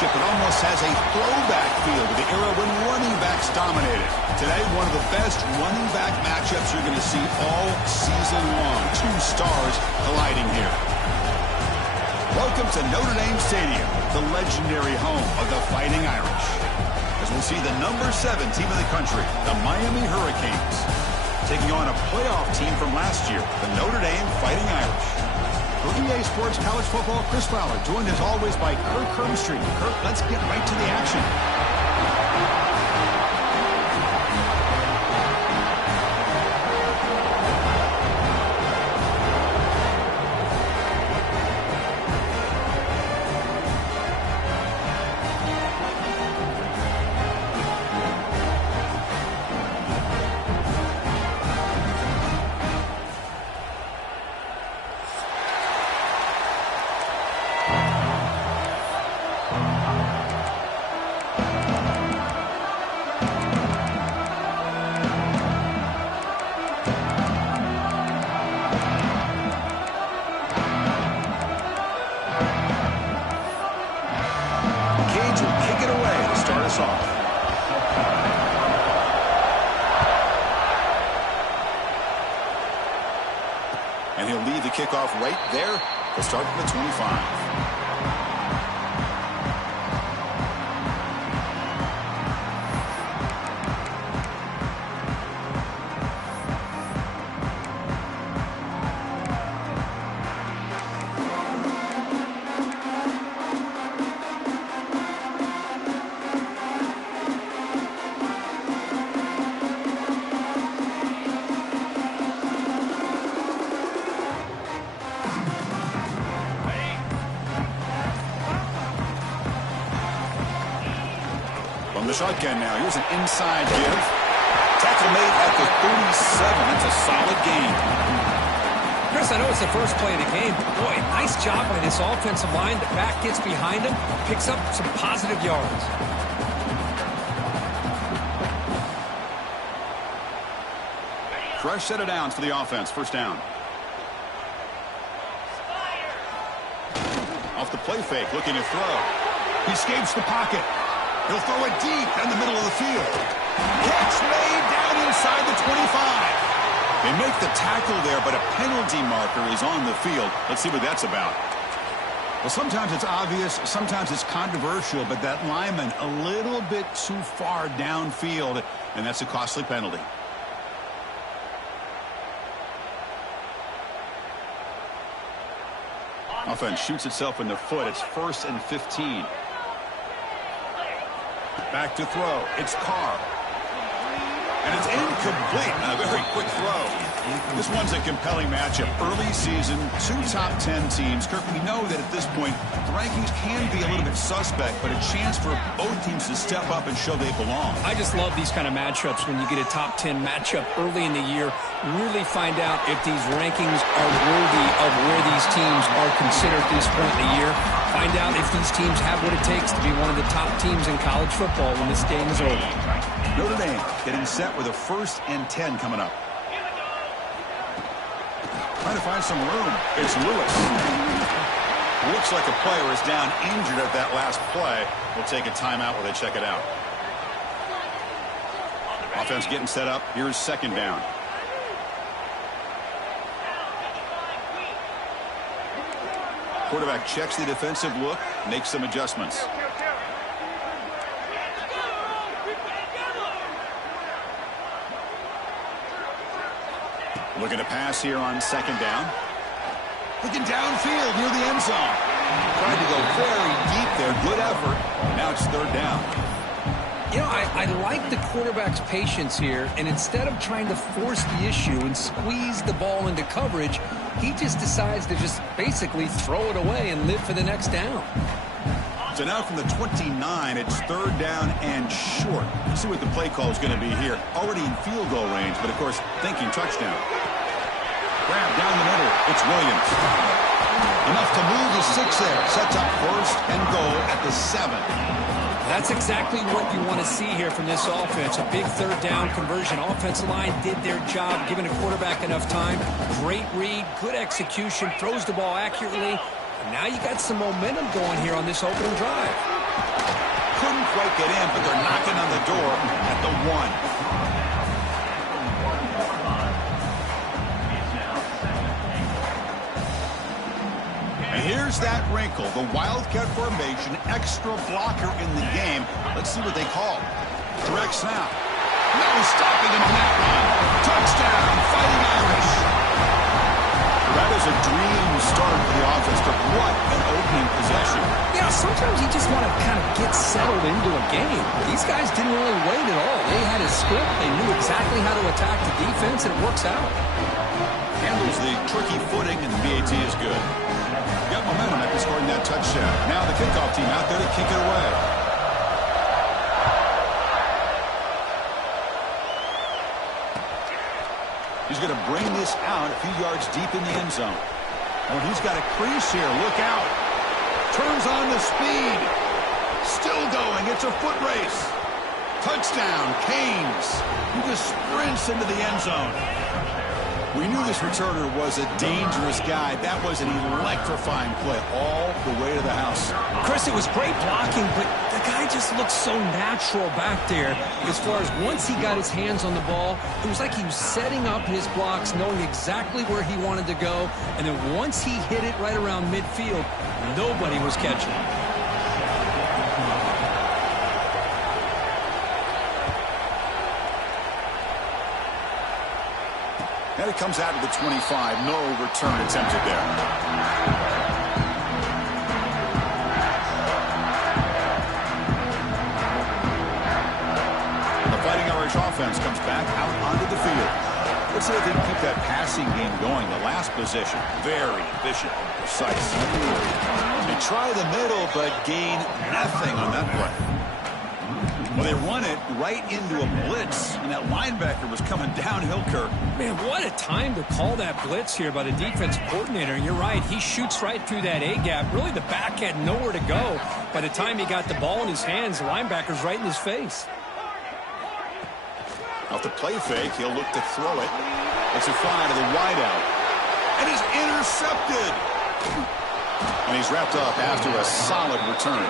matchup that almost has a throwback feel to the era when running backs dominated. Today, one of the best running back matchups you're going to see all season long. Two stars colliding here. Welcome to Notre Dame Stadium, the legendary home of the Fighting Irish. As we'll see the number 7 team in the country, the Miami Hurricanes, taking on a playoff team from last year, the Notre Dame Fighting Irish. For EA Sports College Football, Chris Fowler, joined as always by Kirk Hermstreet. Kirk, let's get right to the action. And he'll lead the kickoff right there. He'll start from the 25. From the shotgun now, here's an inside give. Tackle made at the 37. That's a solid gain. Chris, I know it's the first play of the game, but boy, nice job by this offensive line. The back gets behind him, picks up some positive yards. Fresh set of downs for the offense. First down. Off the play fake, looking to throw. He escapes the pocket. He'll throw it deep in the middle of the field. Catch made down inside the 25. They make the tackle there, but a penalty marker is on the field. Let's see what that's about. Well, sometimes it's obvious, sometimes it's controversial, but that lineman a little bit too far downfield, and that's a costly penalty. Offense shoots itself in the foot. It's 1st and 15. Back to throw. It's Carr. And it's incomplete. A very quick throw. This one's a compelling matchup. Early season, 2 top 10 teams. Kirk, we know that at this point, the rankings can be a little bit suspect, but a chance for both teams to step up and show they belong. I just love these kind of matchups when you get a top 10 matchup early in the year. Really find out if these rankings are worthy of where these teams are considered at this point in the year. Find out if these teams have what it takes to be one of the top teams in college football when this game is over. Notre Dame getting set with a 1st and 10 coming up. Trying to find some room. It's Lewis. Looks like a player is down injured at that last play. We'll take a timeout while they check it out. Offense getting set up. Here's 2nd down. Quarterback checks the defensive look, makes some adjustments. Looking to pass here on 2nd down. Looking downfield near the end zone. Tried to go very deep there. Good effort. Now it's 3rd down. You know, I like the quarterback's patience here, and instead of trying to force the issue and squeeze the ball into coverage, he just decides to just basically throw it away and live for the next down. So now from the 29, it's 3rd down and short. Let's see what the play call is going to be here. Already in field goal range, but of course, thinking touchdown. Grab down the middle. It's Williams. Enough to move the 6 there. Sets up 1st and goal at the 7. That's exactly what you want to see here from this offense. A big 3rd down conversion. Offensive line did their job, giving a quarterback enough time. Great read, good execution, throws the ball accurately. And now you got some momentum going here on this opening drive. it in, but they're knocking on the door at the 1. And here's that wrinkle, the Wildcat formation, extra blocker in the game. Let's see what they call. Direct snap. No stopping him on that run. Touchdown, Fighting Irish. That is a dream start for the offense, but what an opening possession. Yeah, sometimes you just want to kind of get settled into a game. These guys didn't really wait at all. They had a script. They knew exactly how to attack the defense, and it works out. Handles the tricky footing, and the BAT is good. Got momentum after scoring that touchdown. Now the kickoff team out there to kick it away. He's going to bring this out a few yards deep in the end zone. Oh, he's got a crease here. Look out. Turns on the speed. Still going. It's a foot race. Touchdown, Canes. He just sprints into the end zone. We knew this returner was a dangerous guy. That was an electrifying play all the way to the house. Chris, it was great blocking, but the guy just looked so natural back there. As far as once he got his hands on the ball, it was like he was setting up his blocks, knowing exactly where he wanted to go. And then once he hit it right around midfield, nobody was catching it. And it comes out to the 25. No return attempted there. The Fighting Irish offense comes back out onto the field. Let's see if they can keep that passing game going. The last possession, very efficient and precise. They try the middle, but gain nothing on that play. Well, they run it right into a blitz, and that linebacker was coming downhill, Kirk. Man, what a time to call that blitz here by the defense coordinator. And you're right, he shoots right through that A-gap. Really, the back had nowhere to go. By the time he got the ball in his hands, the linebacker's right in his face. Off the play fake, he'll look to throw it. It's a fly to the wideout. And he's intercepted. And he's wrapped up after a solid return.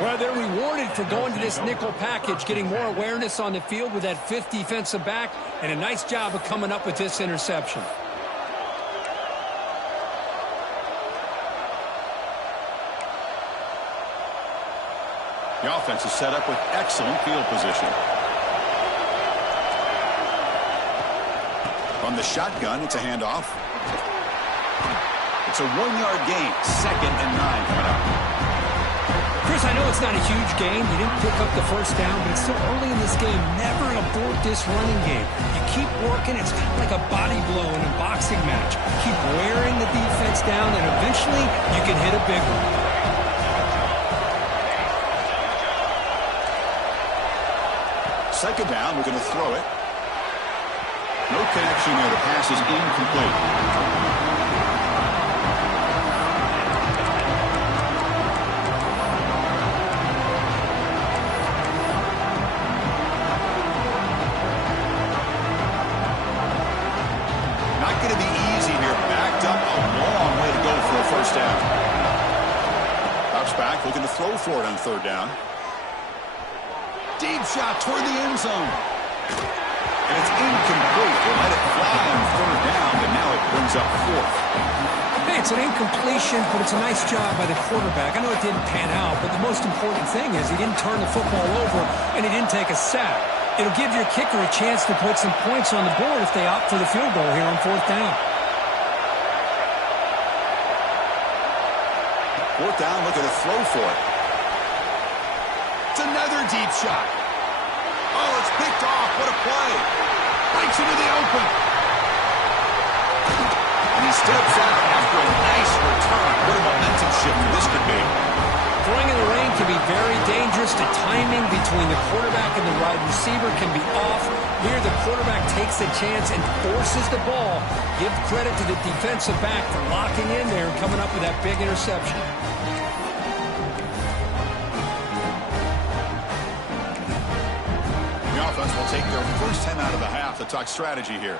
Well, they're rewarded for going to this nickel package, getting more awareness on the field with that fifth defensive back, and a nice job of coming up with this interception. The offense is set up with excellent field position. From the shotgun, it's a handoff. It's a 1-yard gain, 2nd and 9 coming up. Chris, I know it's not a huge game. You didn't pick up the first down, but it's still early in this game. Never abort this running game. You keep working. It's kind of like a body blow in a boxing match. Keep wearing the defense down, and eventually you can hit a big one. Second down, we're going to throw it. No connection there. The pass is incomplete. Looking to throw for it on 3rd down. Deep shot toward the end zone. And it's incomplete. They let it fly on 3rd down, but now it brings up 4th. Hey, it's an incompletion, but it's a nice job by the quarterback. I know it didn't pan out, but the most important thing is he didn't turn the football over, and he didn't take a sack. It'll give your kicker a chance to put some points on the board if they opt for the field goal here on 4th down. 4th down, looking to throw for it. It's another deep shot. Oh, it's picked off. What a play. Breaks into the open. And he steps out after a nice return. What a momentum shifter this could be. Throwing in the rain can be very dangerous. The timing between the quarterback and the wide receiver can be off. Here, the quarterback takes a chance and forces the ball. Give credit to the defensive back for locking in there and coming up with that big interception. The offense will take their first 10 out of the half to talk strategy here.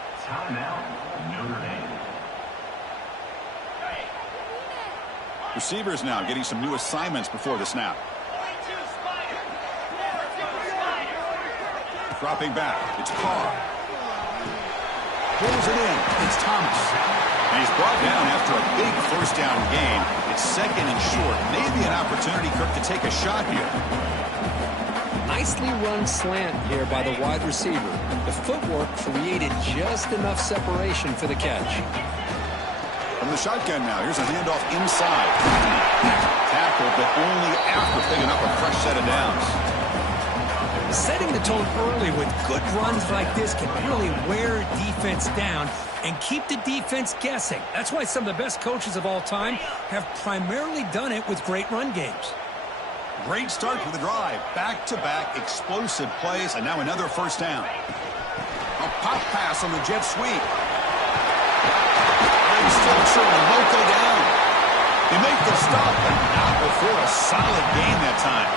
Receivers now getting some new assignments before the snap. Dropping back. It's Carr. Pulls it in. It's Thomas. And he's brought down after a big first down gain. It's second and short. Maybe an opportunity, Kirk, to take a shot here. Nicely run slant here by the wide receiver. The footwork created just enough separation for the catch. From the shotgun now, here's a handoff inside. Tackle, but only after picking up a fresh set of downs. Setting the tone early with good runs like this can really wear defense down and keep the defense guessing. That's why some of the best coaches of all time have primarily done it with great run games. Great start to the drive. Back-to-back explosive plays, and now another first down. A pop pass on the jet sweep. And structure won't go down. They make the stop, but not before a solid gain that time.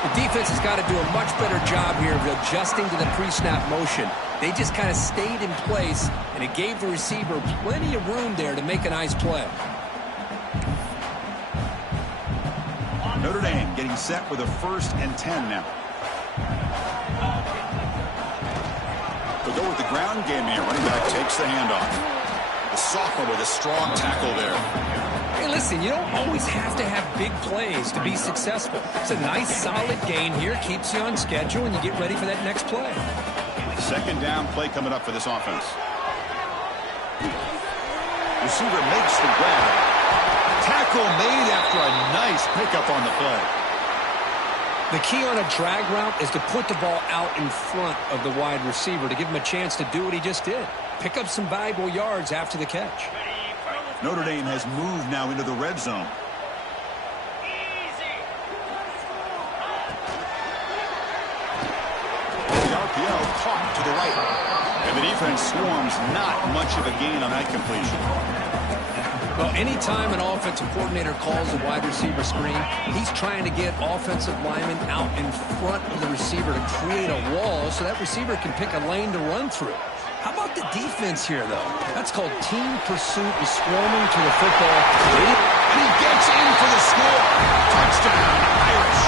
The defense has got to do a much better job here of adjusting to the pre-snap motion. They just kind of stayed in place, and it gave the receiver plenty of room there to make a nice play. Notre Dame getting set with a 1st and 10 now. They'll go with the ground game here. Running back takes the handoff. The sophomore with a strong tackle there. Hey, listen, you don't always have to have big plays to be successful. It's a nice, solid gain here. Keeps you on schedule, and you get ready for that next play. Second down play coming up for this offense. Receiver makes the grab. Tackle made after a nice pickup on the play. The key on a drag route is to put the ball out in front of the wide receiver to give him a chance to do what he just did. Pick up some valuable yards after the catch. Notre Dame has moved now into the red zone. The RPO caught to the right. And the defense swarms, not much of a gain on that completion. Well, anytime an offensive coordinator calls a wide receiver screen, he's trying to get offensive linemen out in front of the receiver to create a wall so that receiver can pick a lane to run through. How about the defense here, though? That's called team pursuit and swarming to the football. And he gets in for the score. Touchdown, Irish.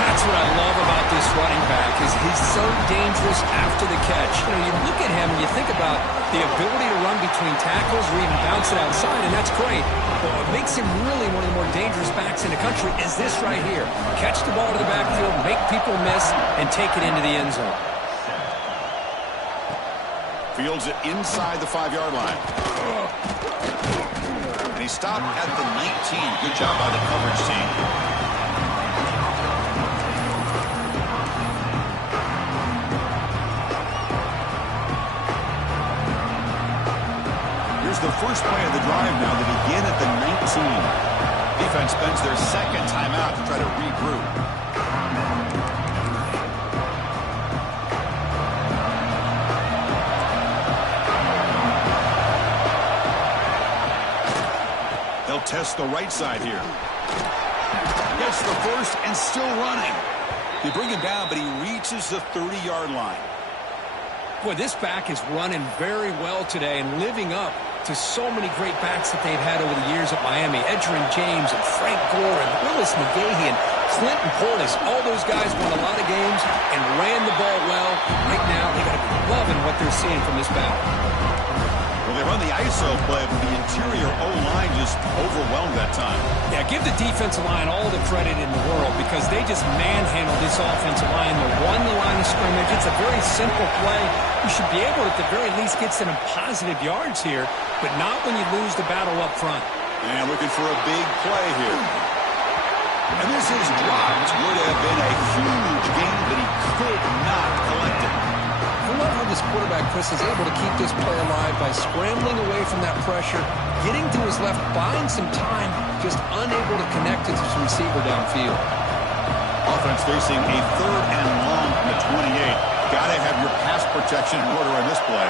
That's what I love about this running back is he's so dangerous after the catch. You know, you look at him and you think about the ability to run between tackles or even bounce it outside, and that's great. But what makes him really one of the more dangerous backs in the country is this right here. Catch the ball to the backfield, make people miss, and take it into the end zone. Fields it inside the 5-yard line. And he stopped at the 19. Good job by the coverage team. Here's the first play of the drive now to begin at the 19. Defense spends their second timeout to try to regroup. Test the right side here. Gets the first and still running. They bring him down, but he reaches the 30-yard line. Boy, this back is running very well today and living up to so many great backs that they've had over the years at Miami. Edgerrin James and Frank Gore and Willis McGahee and Clinton Portis. All those guys won a lot of games and ran the ball well. Right now, they got to be loving what they're seeing from this back. Well, they run the ISO play, but the interior O-line just overwhelmed that time. Yeah, give the defensive line all the credit in the world because they just manhandled this offensive line. They won the line of scrimmage. It's a very simple play. You should be able to, at the very least, get some positive yards here, but not when you lose the battle up front. And looking for a big play here. And this is dropped. Would have been a huge gain, but he could not collect it. I love how this quarterback, Chris, is able to keep this play alive by scrambling away from that pressure, getting to his left, buying some time, just unable to connect to his receiver downfield. Offense facing a 3rd and long from the 28. Got to have your pass protection in order on this play.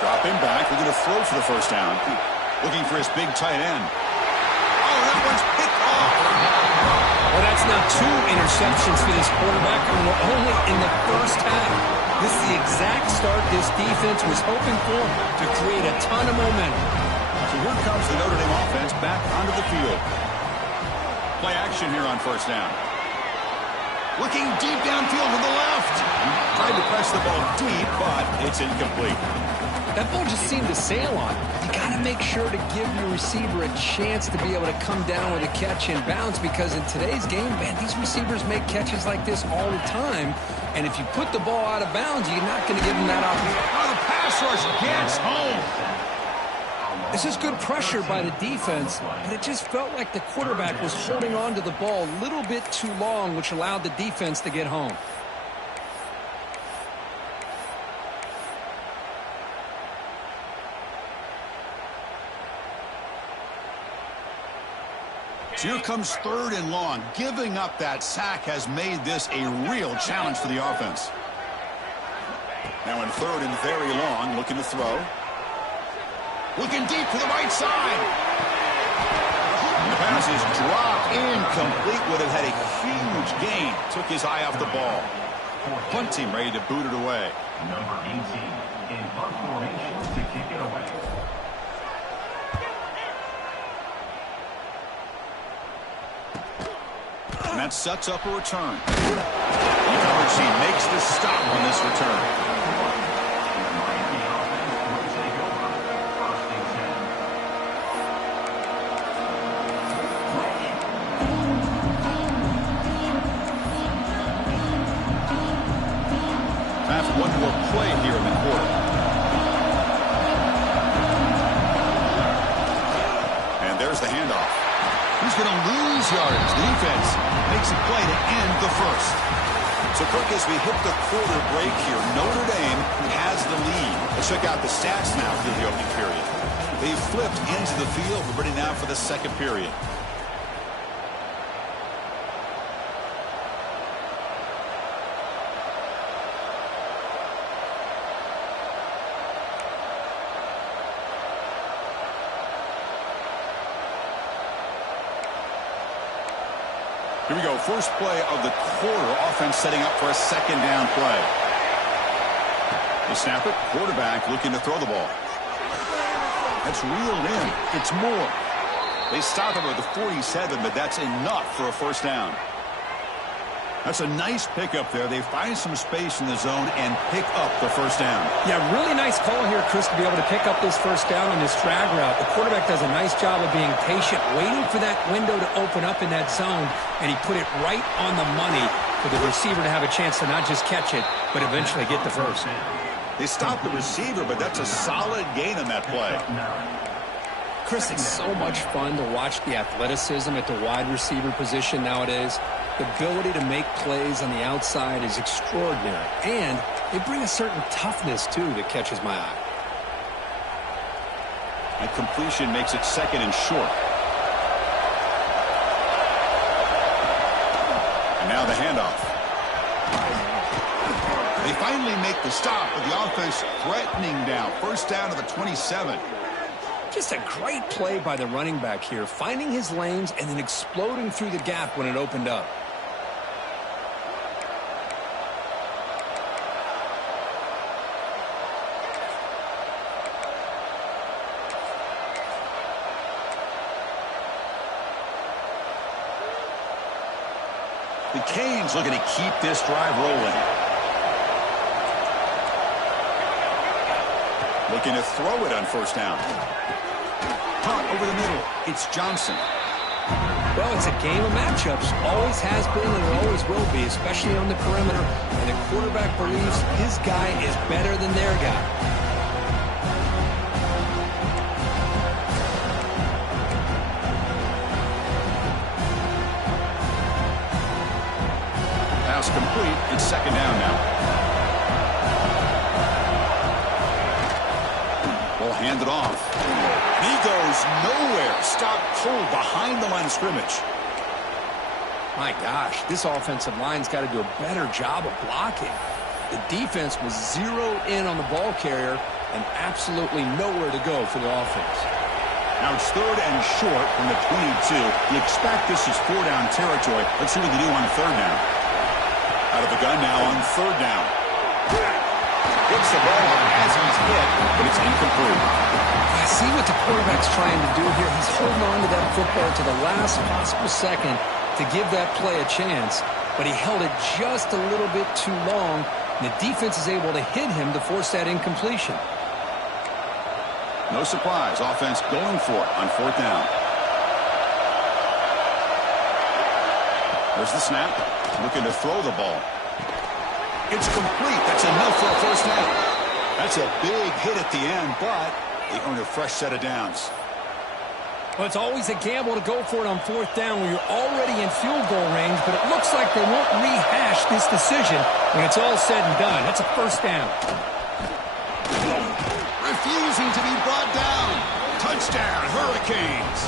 Dropping back, looking to throw for the first down. Looking for his big tight end. Oh, that one's picked off. Well, that's now 2 interceptions for this quarterback, and we're only in the first half. This is the exact start this defense was hoping for to create a ton of momentum. So here comes the Notre Dame offense back onto the field. Play action here on first down. Looking deep downfield to the left. Tried to press the ball deep, but it's incomplete. That ball just seemed to sail on. You got to make sure to give your receiver a chance to be able to come down with a catch and bounce, because in today's game, man, these receivers make catches like this all the time. And if you put the ball out of bounds, you're not going to give them that opportunity. Oh, the pass rush gets home. This is good pressure by the defense, but it just felt like the quarterback was holding on to the ball a little bit too long, which allowed the defense to get home. So here comes 3rd and long. Giving up that sack has made this a real challenge for the offense. Now in 3rd and very long, looking to throw. Looking deep to the right side. The pass is dropped incomplete. Would have had a huge gain. Took his eye off the ball. Punt team ready to boot it away. Number 18 in punt formation to kick it away. And that sets up a return. He makes the stop on this return. Time for one more play here in the quarter. And there's the handoff. Who's going to lose yardage? The defense makes a play to end the first. So, Kirk, as we hit the quarter break here, Notre Dame has the lead. Let's check out the stats now through the opening period. They've flipped into the field. We're ready now for the second period. Here we go, first play of the quarter. Offense setting up for a second down play. They snap it, quarterback looking to throw the ball. That's reeled in. It's more. They stop him at the 47, but that's enough for a first down. That's a nice pickup there. They find some space in the zone and pick up the first down. Yeah, really nice call here, Chris, to be able to pick up this first down on this drag route. The quarterback does a nice job of being patient, waiting for that window to open up in that zone, and he put it right on the money for the receiver to have a chance to not just catch it, but eventually get the first. They stop the receiver, but that's a solid gain on that play. Chris, it's so much fun to watch the athleticism at the wide receiver position nowadays. The ability to make plays on the outside is extraordinary, and they bring a certain toughness, too, that catches my eye. And completion makes it second and short. And now the handoff. They finally make the stop, but the offense threatening down. First down to the 27. Just a great play by the running back here, finding his lanes and then exploding through the gap when it opened up. The Canes looking to keep this drive rolling. Looking to throw it on first down. Caught over the middle. It's Johnson. Well, it's a game of matchups. Always has been and always will be, especially on the perimeter. And the quarterback believes his guy is better than their guy. Pass complete. It's second down now. Ball handed off. He goes nowhere. Stopped cold behind the line of scrimmage. My gosh, this offensive line's got to do a better job of blocking. The defense was zeroed in on the ball carrier and absolutely nowhere to go for the offense. Now it's third and short from the 22. You expect this is four-down territory. Let's see what they do on third down. Out of the gun now on third down. Hits the ball as he's hit, but it's incomplete. I see what the quarterback's trying to do here. He's holding on to that football to the last possible second to give that play a chance. but he held it just a little bit too long, and the defense is able to hit him to force that incompletion. No surprise, offense going for it on 4th down. There's the snap, looking to throw the ball. It's complete. That's enough for a first down. That's a big hit at the end, but they earn a fresh set of downs. Well, it's always a gamble to go for it on 4th down when you're already in field goal range, but it looks like they won't rehash this decision when it's all said and done. That's a first down. Refusing to be brought down. Touchdown, Hurricanes.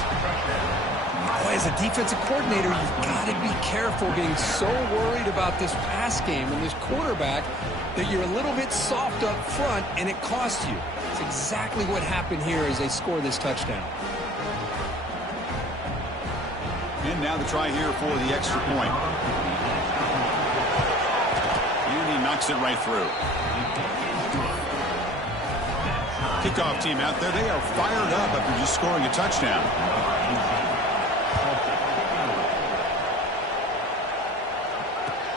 Well, as a defensive coordinator, you've got to be careful being so worried about this pass game and this quarterback that you're a little bit soft up front, and it costs you. It's exactly what happened here as they score this touchdown. And now the try here for the extra point. And he knocks it right through. Kickoff team out there, they are fired up after just scoring a touchdown.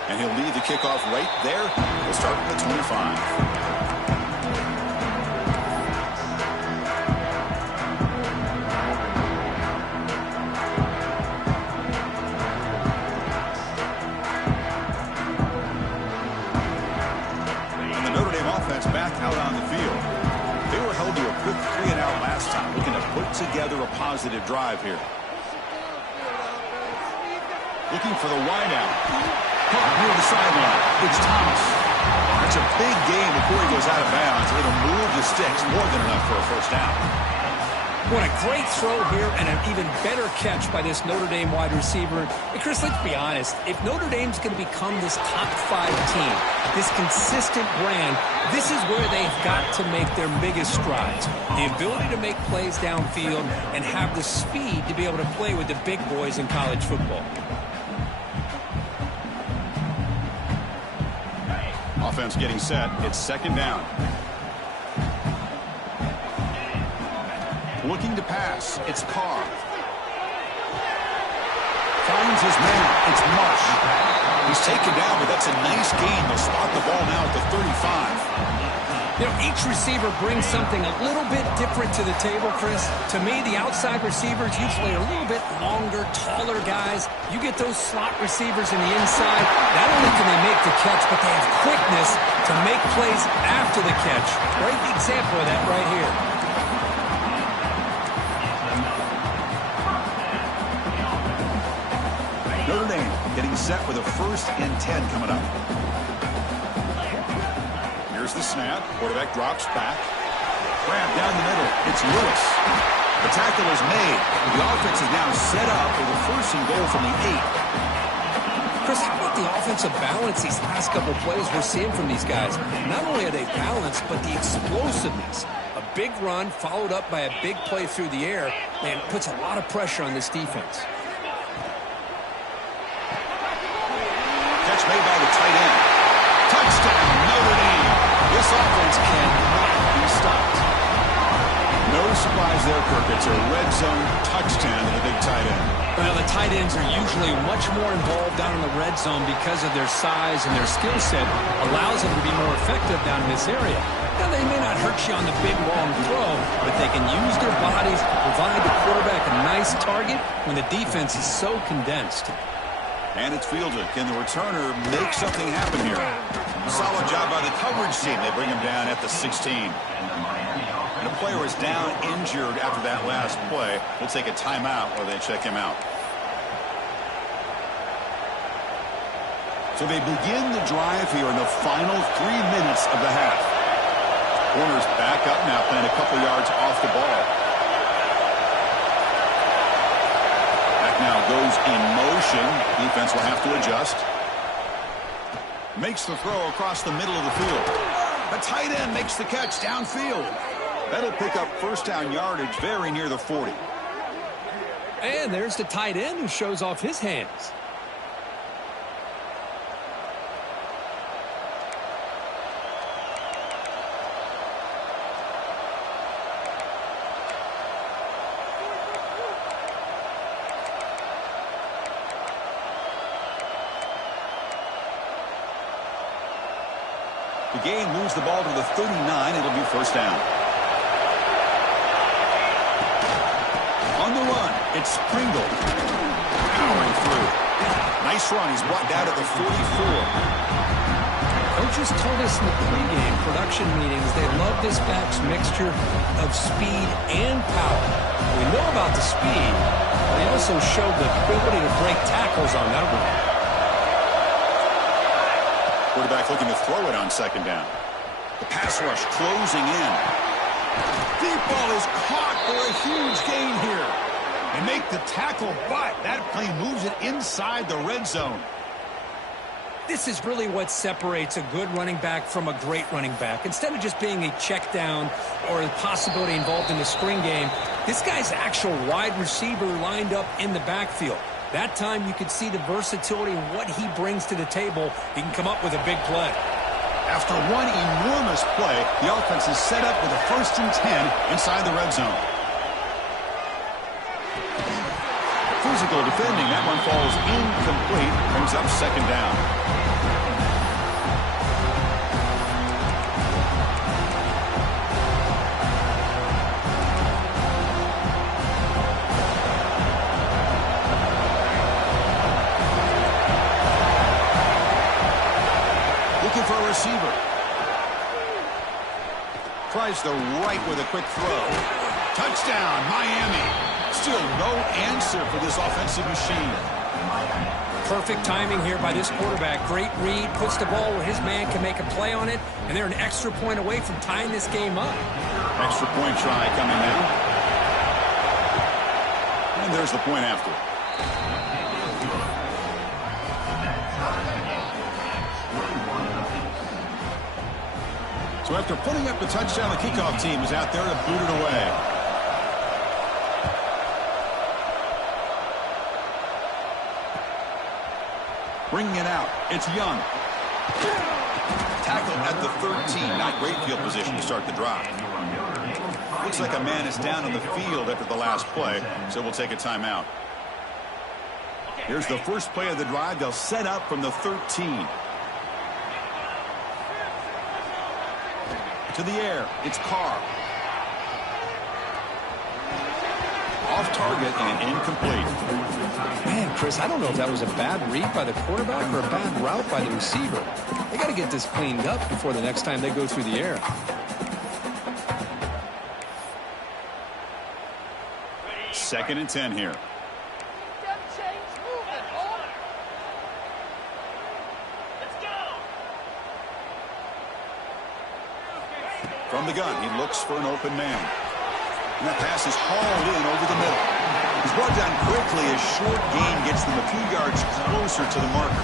And he'll lead the kickoff right there. We'll start at the 25. Back out on the field. They were held to a quick 3-and-out last time, looking to put together a positive drive here. Looking for the wideout. Caught near the sideline. It's Thomas. That's a big gain before he goes out of bounds. It'll move the sticks, more than enough for a first down. What a great throw here and an even better catch by this Notre Dame wide receiver. And Chris, let's be honest. If Notre Dame's going to become this top 5 team, this consistent brand, this is where they've got to make their biggest strides. The ability to make plays downfield and have the speed to be able to play with the big boys in college football. Offense getting set. It's 2nd down. Looking to pass. It's Carr. Finds his man. It's Marsh. He's taken down, but that's a nice gain. They'll spot the ball now at the 35. You know, each receiver brings something a little bit different to the table, Chris. To me, the outside receivers usually are a little bit longer, taller guys. You get those slot receivers in the inside. Not only can they make the catch, but they have quickness to make plays after the catch. Great example of that right here. Notre Dame getting set with a 1st and 10 coming up. Here's the snap. Quarterback drops back. Grab down the middle. It's Lewis. The tackle is made. The offense is now set up with a 1st and goal from the 8. Chris, how about the offensive balance these last couple plays we're seeing from these guys? Not only are they balanced, but the explosiveness. A big run followed up by a big play through the air, man, puts a lot of pressure on this defense. Catch made by the tight end. Touchdown, Notre Dame. This offense cannot be stopped. No surprise there, Kirk. It's a red zone touchdown to the big tight end. Well, the tight ends are usually much more involved down in the red zone because of their size and their skill set allows them to be more effective down in this area. Now, they may not hurt you on the big, long throw, but they can use their bodies to provide the quarterback a nice target when the defense is so condensed. And it's fielded. Can the returner make something happen here? Solid job by the coverage team. They bring him down at the 16. And a player is down injured after that last play. We'll take a timeout while they check him out. So they begin the drive here in the final 3 minutes of the half. Corner's back up now, playing a couple yards off the ball. Now goes in motion. Defense will have to adjust. Makes the throw across the middle of the field. The tight end makes the catch downfield. That'll pick up 1st down yardage very near the 40. And there's the tight end who shows off his hands. The gain moves the ball to the 39. It'll be first down. On the run, it's Pringle. Powering through. Nice run. He's brought down at the 44. Coaches told us in the pregame production meetings they love this back's mixture of speed and power. We know about the speed. They also showed the ability to break tackles on that run. Quarterback looking to throw it on second down. The pass rush closing in. Deep ball is caught for a huge gain here. They make the tackle, but that play moves it inside the red zone. This is really what separates a good running back from a great running back. Instead of just being a check down or a possibility involved in the screen game, this guy's actual wide receiver lined up in the backfield. That time you could see the versatility of what he brings to the table. He can come up with a big play. After one enormous play, the offense is set up with a 1st and 10 inside the red zone. Physical defending. That one falls incomplete. Brings up second down. Looking for a receiver. Tries the right with a quick throw. Touchdown, Miami. Still no answer for this offensive machine. Perfect timing here by this quarterback. Great read, puts the ball where his man can make a play on it, and they're an extra point away from tying this game up. Extra point try coming now. And there's the point after. So after putting up the touchdown, the kickoff team is out there to boot it away. Bringing it out, it's Young. Tackle at the 13. Not great field position to start the drive. Looks like a man is down on the field after the last play, so we'll take a timeout. Here's the first play of the drive. They'll set up from the 13. To the air, it's Carr. Off target and incomplete. Man, Chris, I don't know if that was a bad read by the quarterback or a bad route by the receiver. They got to get this cleaned up before the next time they go through the air. Second and 10 here. From the gun, he looks for an open man. And that pass is hauled in over the middle. He's brought down quickly as short gain gets them a few yards closer to the marker.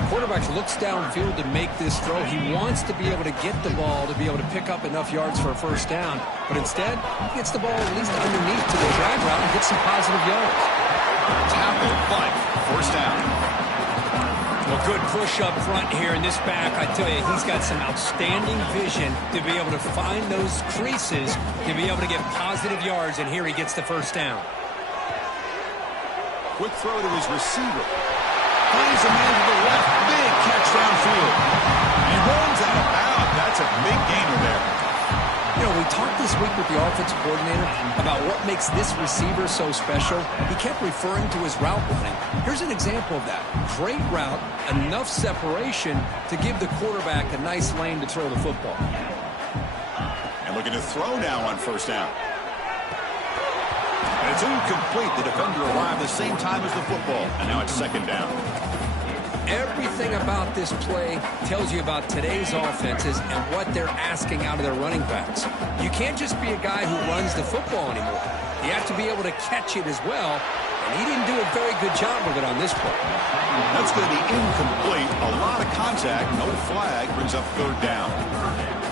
The quarterback looks downfield to make this throw. He wants to be able to get the ball to be able to pick up enough yards for a first down. But instead, he gets the ball at least underneath to the drag route and gets some positive yards. Tackle, but first down. A good push up front here in this back. I tell you, he's got some outstanding vision to be able to find those creases, to be able to get positive yards, and here he gets the first down. Quick throw to his receiver. Finds a man to the left. Big catch downfield. He runs out of bounds. That's a big gainer there. You know, we talked this week with the offensive coordinator about what makes this receiver so special. He kept referring to his route running. Here's an example of that. Great route, enough separation to give the quarterback a nice lane to throw the football. And looking to throw now on first down. And it's incomplete. The defender arrived the same time as the football. And now it's second down. Everything about this play tells you about today's offenses and what they're asking out of their running backs. You can't just be a guy who runs the football anymore. You have to be able to catch it as well, and he didn't do a very good job of it on this play. That's going to be incomplete. A lot of contact, no flag, brings up third down.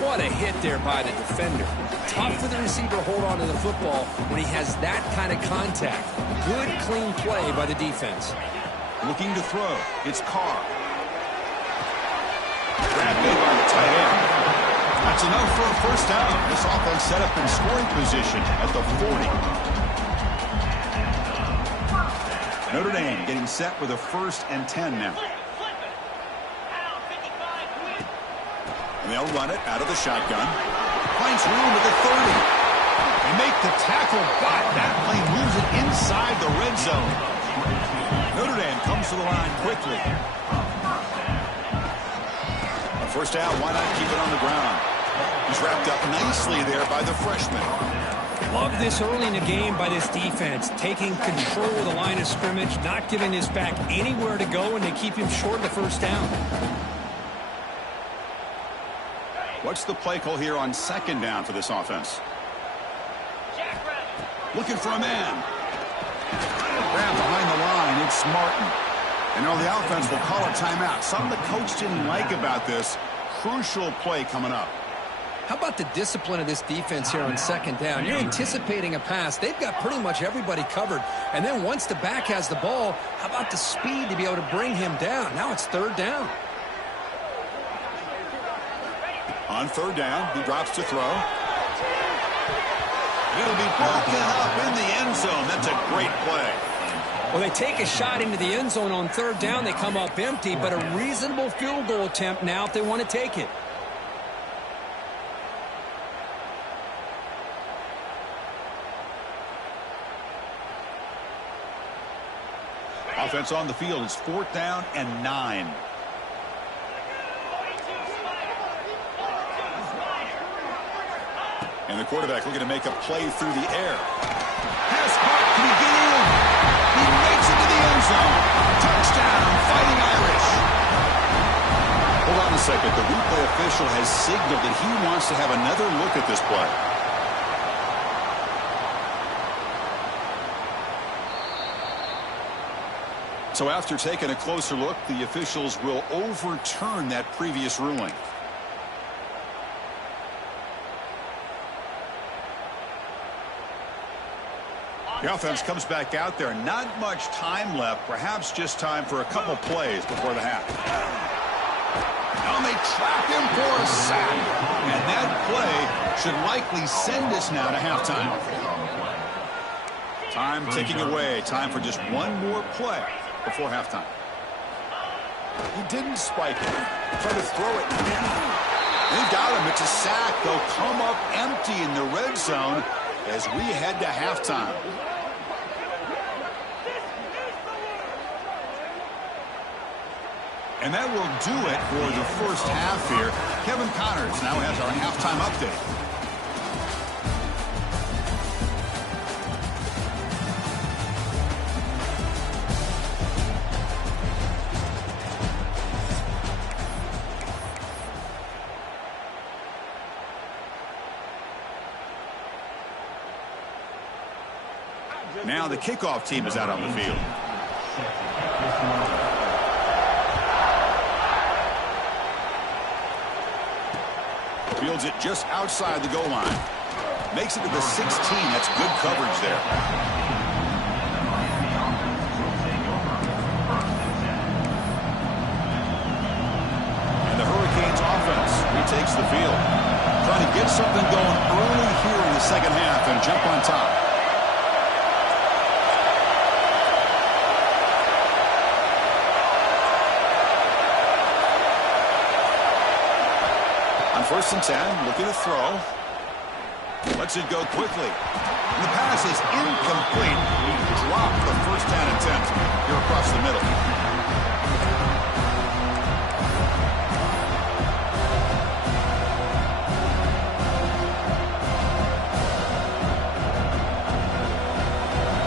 What a hit there by the defender. Tough for the receiver to hold on to the football when he has that kind of contact. Good, clean play by the defense. Looking to throw. It's Carr. Grabbed in by the tight end. That's enough for a first down. This offense set up in scoring position at the 40. Notre Dame getting set with a 1st and 10 now. They'll run it out of the shotgun. Finds room at the 30. They make the tackle, but that plane moves it inside the red zone. Notre Dame comes to the line quickly. A first down, why not keep it on the ground? He's wrapped up nicely there by the freshman. Love this early in the game by this defense, taking control of the line of scrimmage, not giving this back anywhere to go, and they keep him short of the first down. What's the play call here on second down for this offense? Looking for a man. Grab behind the line, it's Martin. And now the offense will call a timeout. Something the coach didn't like about this. Crucial play coming up. How about the discipline of this defense here on second down? You're anticipating a pass. They've got pretty much everybody covered. And then once the back has the ball, how about the speed to be able to bring him down? Now it's third down. On third down, he drops to throw. It'll be broken up in the end zone. That's a great play. Well, they take a shot into the end zone on third down. They come up empty, but a reasonable field goal attempt now if they want to take it. Offense on the field is 4th down and 9. And the quarterback looking to make a play through the air. Pass caught. Can he get in? He makes it to the end zone. Touchdown, Fighting Irish. Hold on a second. The replay official has signaled that he wants to have another look at this play. So after taking a closer look, the officials will overturn that previous ruling. The offense comes back out there. Not much time left. Perhaps just time for a couple plays before the half. Now they trap him for a sack. And that play should likely send us now to halftime. Time ticking away. Time for just one more play before halftime. He didn't spike it. Try to throw it down. They got him. It's a sack. They'll come up empty in the red zone as we head to halftime. And that will do it for the first half here. Kevin Connors now has our halftime update. Now the kickoff team is out on the field. Fields it just outside the goal line. Makes it to the 16. That's good coverage there. And the Hurricanes offense retakes the field. Trying to get something going early here in the second half and jump on top. First and 10, looking to throw. Lets it go quickly. And the pass is incomplete. He dropped the first down attempt here across the middle.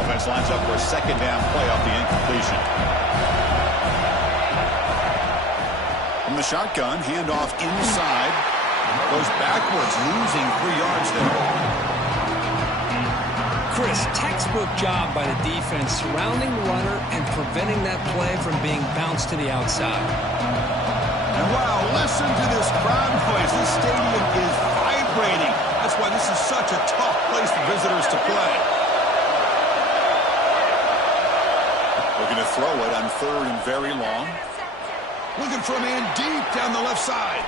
Offense lines up for a second down play off the incompletion. From the shotgun, handoff inside. Goes backwards, losing 3 yards there. Chris, textbook job by the defense surrounding the runner and preventing that play from being bounced to the outside. And wow, listen to this crowd noise. This stadium is vibrating. That's why this is such a tough place for visitors to play. Looking to throw it on 3rd and very long. Looking for a man deep down the left side.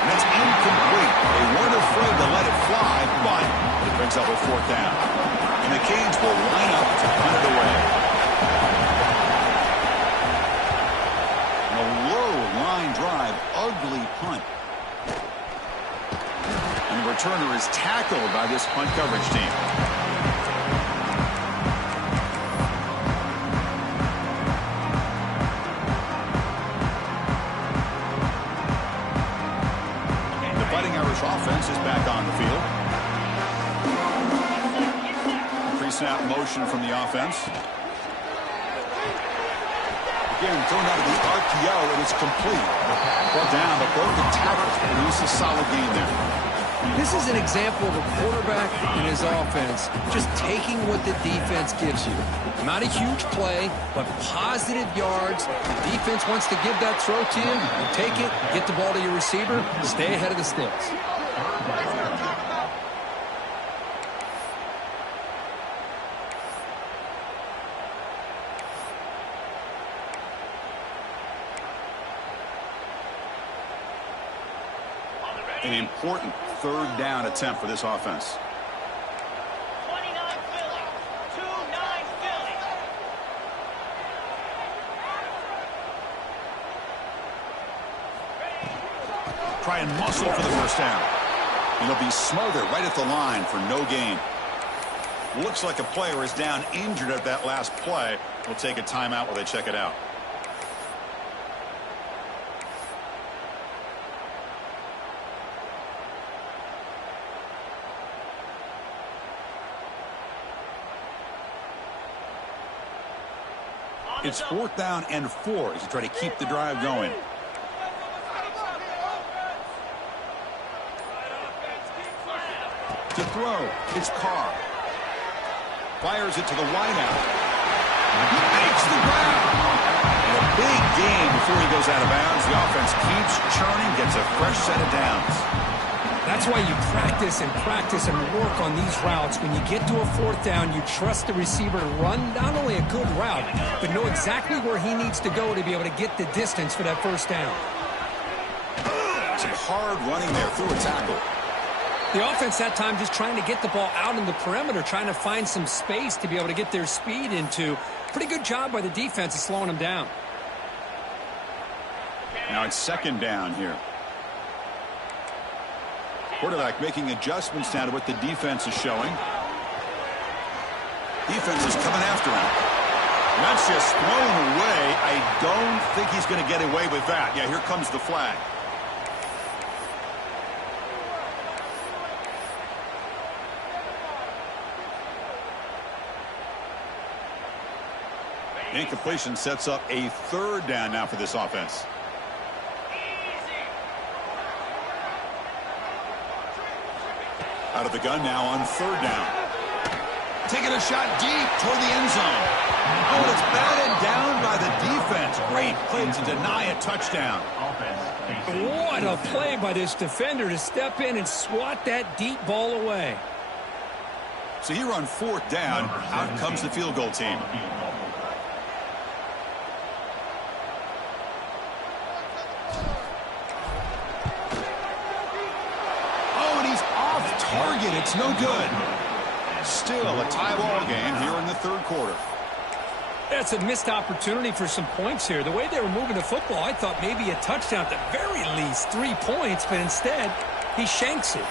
And that's incomplete. They weren't afraid to let it fly, but it brings up a 4th down. And the Canes will line up to punt it away. And a low line drive, ugly returner is tackled by this punt coverage team. The Fighting Irish offense is back on the field. Pre-snap motion from the offense. Again, thrown out of the RPO, and it's complete. Brought down, but broke the tackle. Produce a solid gain there. This is an example of a quarterback and his offense just taking what the defense gives you. Not a huge play, but positive yards. The defense wants to give that throw to you. You take it, get the ball to your receiver, stay ahead of the sticks. An important third down attempt for this offense. 29 Philly. 2-9 Philly. Try and muscle for the first down. And he'll be smothered right at the line for no gain. Looks like a player is down injured at that last play. We'll take a timeout while they check it out. It's 4th down and 4 as you try to keep the drive going. To throw, it's Carr. Fires it to the wideout. He makes the grab. And a big gain before he goes out of bounds. The offense keeps churning, gets a fresh set of downs. That's why you practice and work on these routes. When you get to a 4th down, you trust the receiver to run not only a good route, but know exactly where he needs to go to be able to get the distance for that first down. Some hard running there through a tackle. The offense that time just trying to get the ball out in the perimeter, trying to find some space to be able to get their speed into. Pretty good job by the defense of slowing them down. Now it's 2nd down here. Quarterback making adjustments now to what the defense is showing. Defense is coming after him. That's just thrown away. I don't think he's going to get away with that. Yeah, here comes the flag. Incompletion sets up a 3rd down now for this offense. Out of the gun now on 3rd down. Taking a shot deep toward the end zone. Oh, and it's batted down by the defense. Great play to deny a touchdown. What a play by this defender to step in and swat that deep ball away. So here on 4th down, out comes the field goal team. Target, it's no good. Still a tie ball game here in the 3rd quarter. That's a missed opportunity for some points here. The way they were moving the football, I thought maybe a touchdown at the very least, 3 points, but instead he shanks it.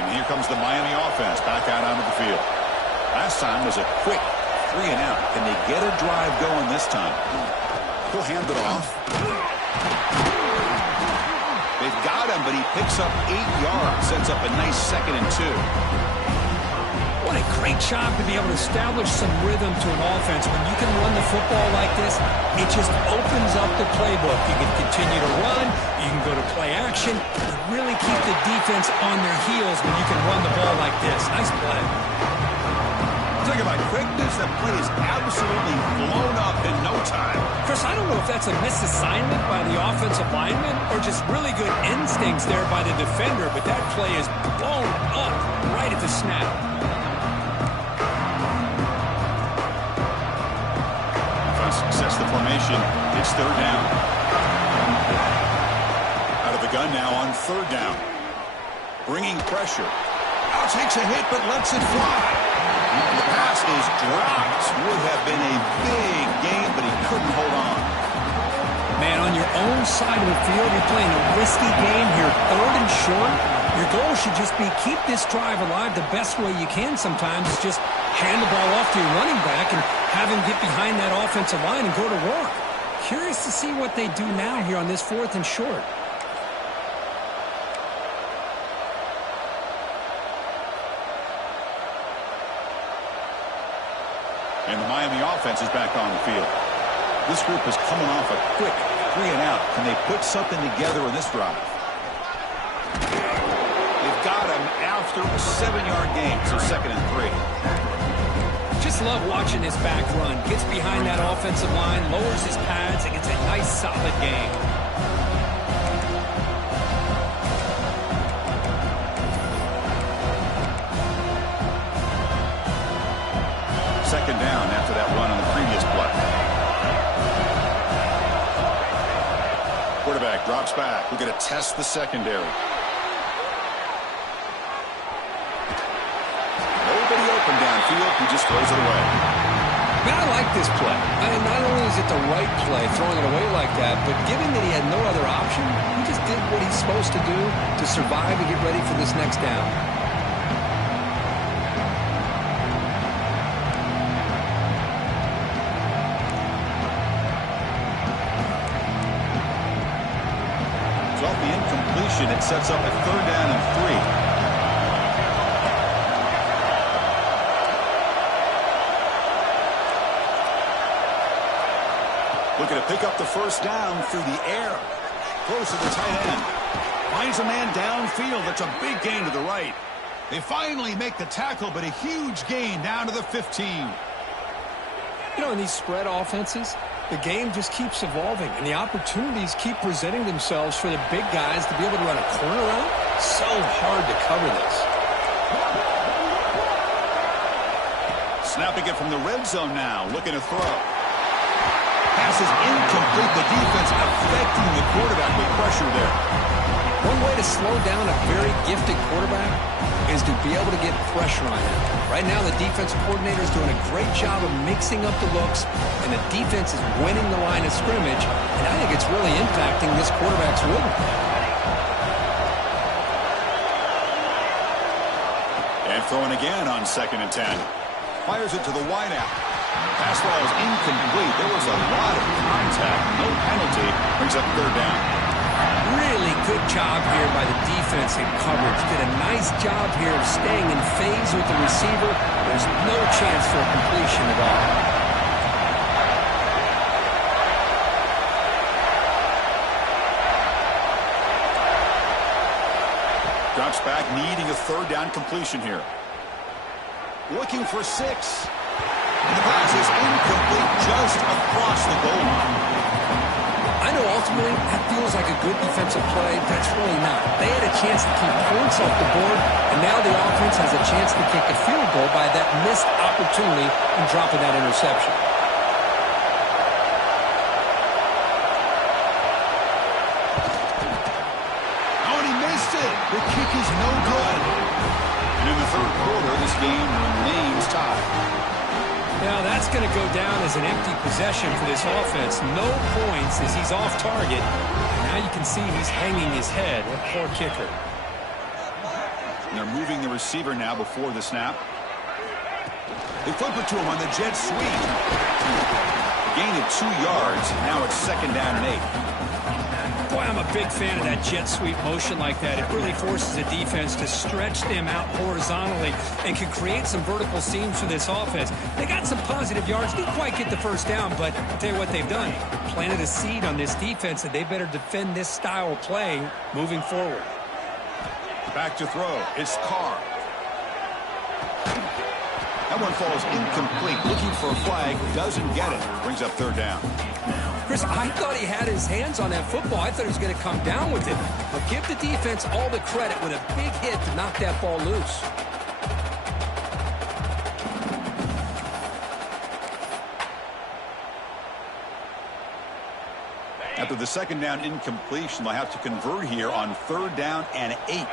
And here comes the Miami offense back out onto the field. Last time was a quick 3 and out. Can they get a drive going this time? He'll hand it off. They've got him, but he picks up 8 yards, sets up a nice 2nd and 2. What a great job to be able to establish some rhythm to an offense. When you can run the football like this, it just opens up the playbook. You can continue to run, you can go to play action, and really keep the defense on their heels when you can run the ball like this. Nice play. Talk about quickness, that play is absolutely blown up in no time. Chris, I don't know if that's a misassignment by the offensive lineman or just really good instincts there by the defender, but that play is blown up right at the snap. Success the formation. It's 3rd down. Out of the gun now on 3rd down. Bringing pressure. Now takes a hit but lets it fly. And the pass is dropped. Would have been a big gain, but he couldn't hold on. Man, on your own side of the field. You're playing a risky game here, 3rd and short. Your goal should just be keep this drive alive the best way you can sometimes. Is just hand the ball off to your running back and have him get behind that offensive line and go to work. Curious to see what they do now here on this 4th and short. And the Miami offense is back on the field. This group is coming off a quick 3-and-out. Can they put something together in this drive? They've got him after a 7-yard gain, so 2nd and 3. Just love watching this back run. Gets behind that offensive line, lowers his pads, and gets a nice, solid gain. Second down after that run on the previous play. Quarterback drops back. We're going to test the secondary. Nobody open downfield. He just throws it away. Man, I like this play. Not only is it the right play, throwing it away like that, but given that he had no other option, he just did what he's supposed to do to survive and get ready for this next down. Off the incompletion, it sets up a 3rd down and 3. Looking to pick up the 1st down through the air. Close to the tight end. Finds a man downfield. That's a big gain to the right. They finally make the tackle, but a huge gain down to the 15. You know, in these spread offenses, the game just keeps evolving, and the opportunities keep presenting themselves for the big guys to be able to run a corner out. So hard to cover this. Snapping it from the red zone now, looking to throw. Pass is incomplete. The defense affecting the quarterback with pressure there. One way to slow down a very gifted quarterback is to be able to get pressure on him. Right now, the defensive coordinator is doing a great job of mixing up the looks, and the defense is winning the line of scrimmage, and I think it's really impacting this quarterback's rhythm. And throwing again on 2nd and 10. Fires it to the wideout. Pass ball is incomplete. There was a lot of contact. No penalty. Brings up 3rd down. Really good job here by the defense in coverage. Did a nice job here of staying in phase with the receiver. There's no chance for a completion at all. Drops back, needing a 3rd down completion here. Looking for 6. And the pass is incomplete just across the goal line. I know ultimately that feels like a good defensive play. That's really not. They had a chance to keep points off the board, and now the offense has a chance to kick a field goal by that missed opportunity and dropping that interception. Oh, and he missed it. The kick is no good. And in the 3rd quarter, this game remains tied. Now that's going to go down as an empty possession for this offense. No points as he's off target. And now you can see he's hanging his head. What poor kicker. And they're moving the receiver now before the snap. They flip it to him on the jet sweep. A gain of 2 yards. Now it's 2nd down and 8. Boy, I'm a big fan of that jet sweep motion like that. It really forces a defense to stretch them out horizontally and can create some vertical seams for this offense. They got some positive yards. Didn't quite get the 1st down, but I'll tell you what they've done. Planted a seed on this defense that they better defend this style of play moving forward. Back to throw. It's Carr. That one falls incomplete. Looking for a flag. Doesn't get it. Brings up 3rd down. Chris, I thought he had his hands on that football. I thought he was going to come down with it. But give the defense all the credit with a big hit to knock that ball loose. After the 2nd down incompletion, they'll have to convert here on 3rd down and 8.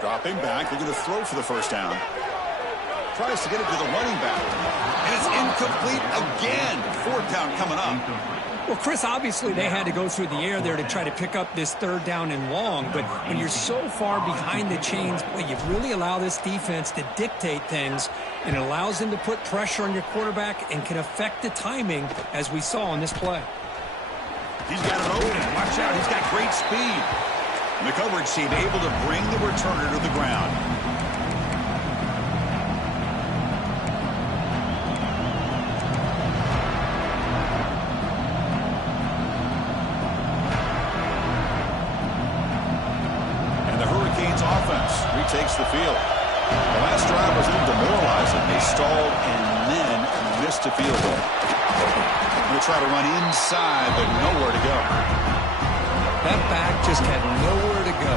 Dropping back, looking to throw for the 1st down. Tries to get it to the running back. And it's incomplete again. again. Fourth down coming up. Well, Chris, obviously they had to go through the air there to try to pick up this third down and long, but when you're so far behind the chains, boy, you really allow this defense to dictate things, and it allows them to put pressure on your quarterback and can affect the timing, as we saw on this play. He's got it open. Watch out. He's got great speed. And the coverage team able to bring the returner to the ground. And the Hurricanes offense retakes the field. The last drive was a little demoralizing. They stalled and then missed a field goal. Going to try to run inside, but nowhere to go. That back just had nowhere to go.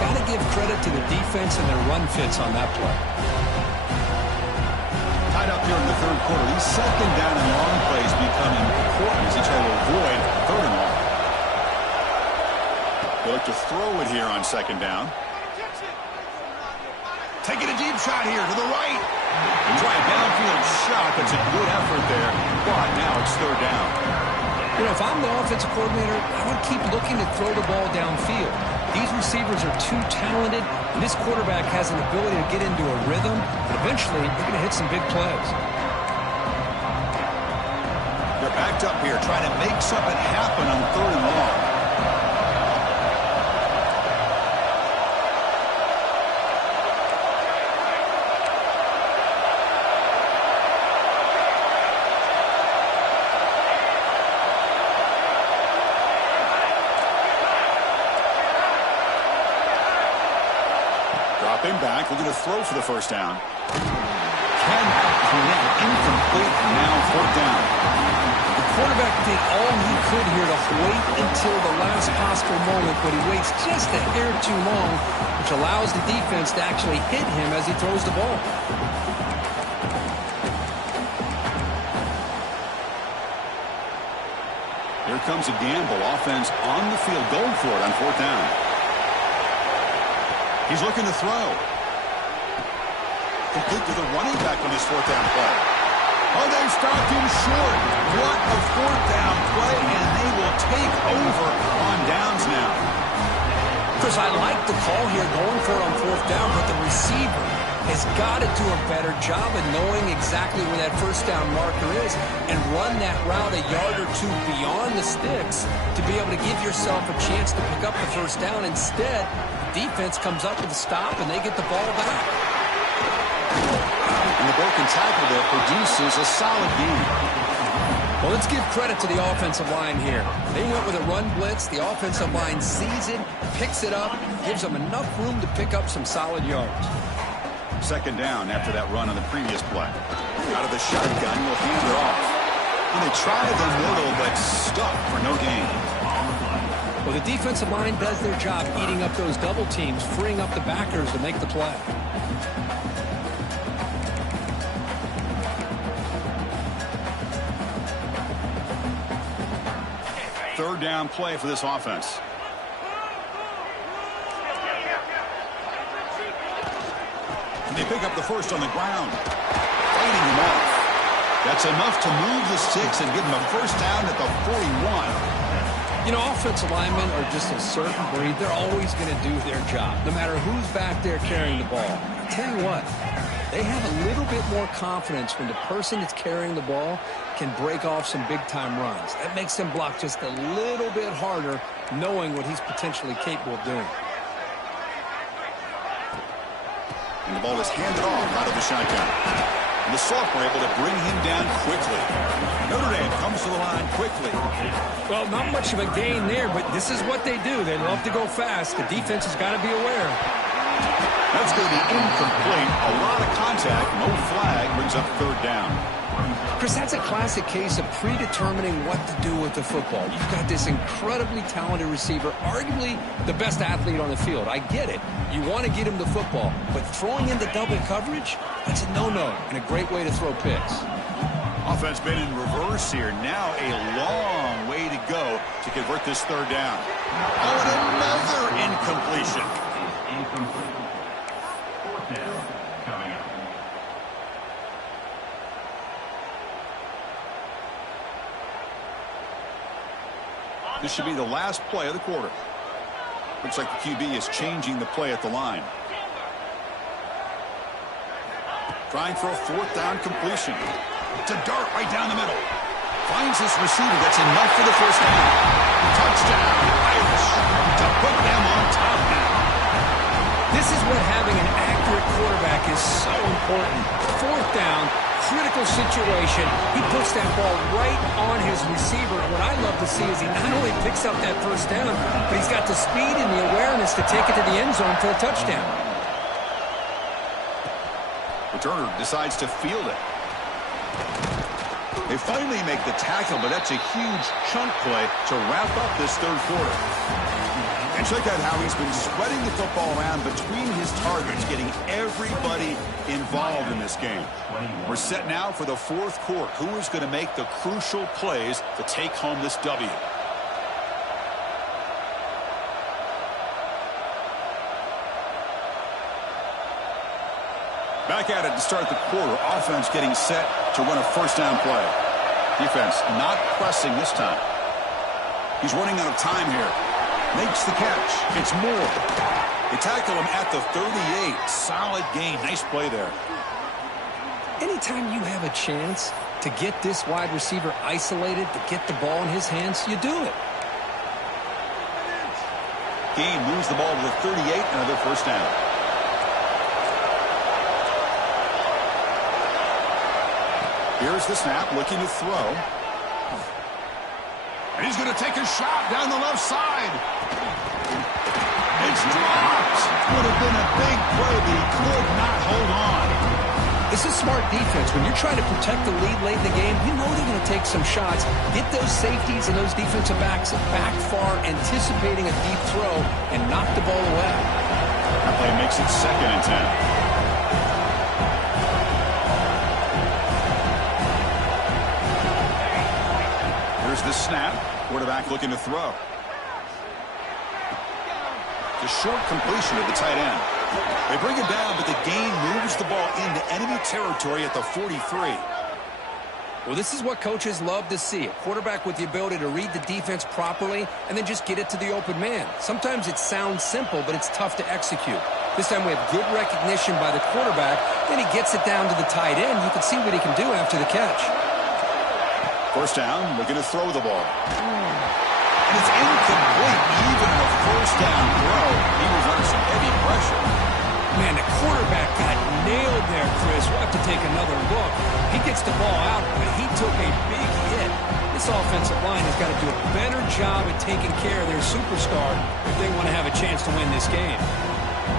Got to give credit to the defense and their run fits on that play. Tied up here in the third quarter. These second down and long plays become important as he tries to avoid third and long. They look to throw it here on second down. Taking a deep shot here to the right. Try a downfield shot. That's a good effort there. But now it's third down. You know, if I'm the offensive coordinator, I would keep looking to throw the ball downfield. These receivers are too talented, and this quarterback has an ability to get into a rhythm, and eventually they're going to hit some big plays. They're backed up here trying to make something happen on third and long. Dropping back, looking to throw for the first down. Cannot connect, incomplete, now fourth down. The quarterback did all he could here to wait until the last possible moment, but he waits just a hair too long, which allows the defense to actually hit him as he throws the ball. Here comes a gamble. Offense on the field, going for it on fourth down. He's looking to throw. Complete to the running back on this fourth down play. Oh, they stopped him short. What a fourth down play, and they will take over on downs now. Chris, I like the call here going for it on fourth down, but the receiver has got to do a better job of knowing exactly where that first down marker is and run that route a yard or two beyond the sticks to be able to give yourself a chance to pick up the first down. Instead, the defense comes up with a stop and they get the ball back. And the broken tackle there produces a solid gain. Well, let's give credit to the offensive line here. They went with a run blitz. The offensive line sees it, picks it up, gives them enough room to pick up some solid yards. Second down after that run on the previous play. Out of the shotgun, will hand it off. And they try the middle, but stuck for no gain. Well, the defensive line does their job eating up those double teams, freeing up the backers to make the play. Third down play for this offense. And they pick up the first on the ground. Fighting him off. That's enough to move the sticks and give him a first down at the 41. You know, offensive linemen are just a certain breed. They're always going to do their job, no matter who's back there carrying the ball. I tell you what, they have a little bit more confidence when the person that's carrying the ball can break off some big-time runs. That makes them block just a little bit harder, knowing what he's potentially capable of doing. And the ball is handed off out of the shotgun. And the sophomore able to bring him down quickly. Notre Dame comes to the line quickly. Well, not much of a gain there, but this is what they do. They love to go fast. The defense has got to be aware. That's going to be incomplete. A lot of contact. No flag. Brings up third down. Chris, that's a classic case of predetermining what to do with the football. You've got this incredibly talented receiver, arguably the best athlete on the field. I get it. You want to get him the football, but throwing into double coverage, that's a no-no and a great way to throw picks. Offense been in reverse here. Now a long way to go to convert this third down. Oh, and another incompletion. Incomplete. Fourth down coming up. This should be the last play of the quarter. Looks like the QB is changing the play at the line. Trying for a 4th down completion. It's a dart right down the middle. Finds his receiver. That's enough for the first down. Touchdown, Irish, to put them on top now. This is what having an accurate quarterback is so important. 4th down, critical situation. He puts that ball right on his receiver. And what I love to see is he not only picks up that first down, but he's got the speed and the awareness to take it to the end zone for a touchdown. Returner decides to field it. They finally make the tackle, but that's a huge chunk play to wrap up this 3rd quarter. And check out how he's been spreading the football around between his targets, getting everybody involved in this game. We're set now for the 4th quarter. Who is going to make the crucial plays to take home this W? Back at it to start the quarter. Offense getting set to run a 1st down play. Defense not pressing this time. He's running out of time here. Makes the catch. It's Moore. They tackle him at the 38. Solid gain. Nice play there. Anytime you have a chance to get this wide receiver isolated, to get the ball in his hands, you do it. Gain moves the ball to the 38. Another 1st down. Here's the snap, looking to throw. And he's going to take a shot down the left side. It's dropped. Would have been a big play, but he could not hold on. This is smart defense. When you're trying to protect the lead late in the game, you know they're going to take some shots. Get those safeties and those defensive backs back far, anticipating a deep throw, and knock the ball away. That play makes it 2nd and 10. Here's the snap. Quarterback looking to throw. The short completion of the tight end. They bring it down, but the gain moves the ball into enemy territory at the 43. Well, this is what coaches love to see. A quarterback with the ability to read the defense properly and then just get it to the open man. Sometimes it sounds simple, but it's tough to execute. This time we have good recognition by the quarterback. Then he gets it down to the tight end. You can see what he can do after the catch. 1st down, looking to throw the ball. And it's incomplete, even in a 1st down throw. He was under some heavy pressure. Man, the quarterback got nailed there, Chris. We'll have to take another look. He gets the ball out, but he took a big hit. This offensive line has got to do a better job at taking care of their superstar if they want to have a chance to win this game.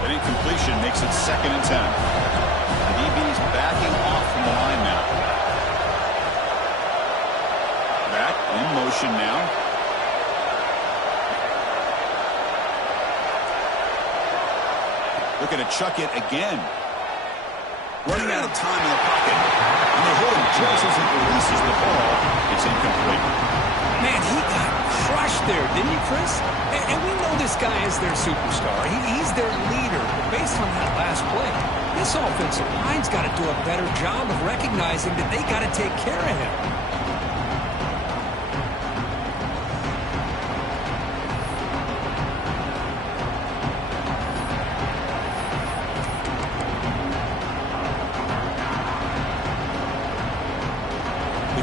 That incompletion makes it 2nd and 10. The DB's backing off from the line now. Back in motion now. Looking to chuck it again. Running out of time in the pocket. And they hit him just as he releases the ball. It's incomplete. Man, he got crushed there, didn't he, Chris? And we know this guy is their superstar. He's their leader. But based on that last play, this offensive line's got to do a better job of recognizing that they got to take care of him.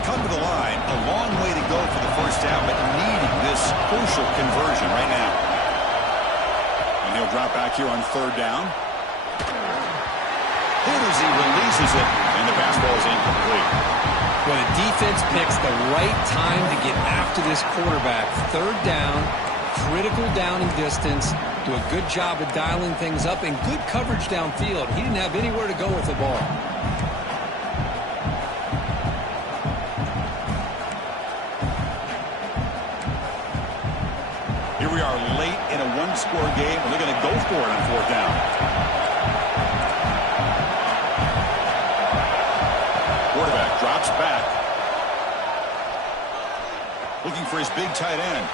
Come to the line, a long way to go for the 1st down, but needing this crucial conversion right now. And he'll drop back here on 3rd down. Hit as he releases it, and the pass ball is incomplete. When a defense picks the right time to get after this quarterback, 3rd down, critical down and distance, do a good job of dialing things up, and good coverage downfield. He didn't have anywhere to go with the ball. Here we are late in a 1-score game, and they're going to go for it on 4th down. Quarterback drops back. Looking for his big tight end.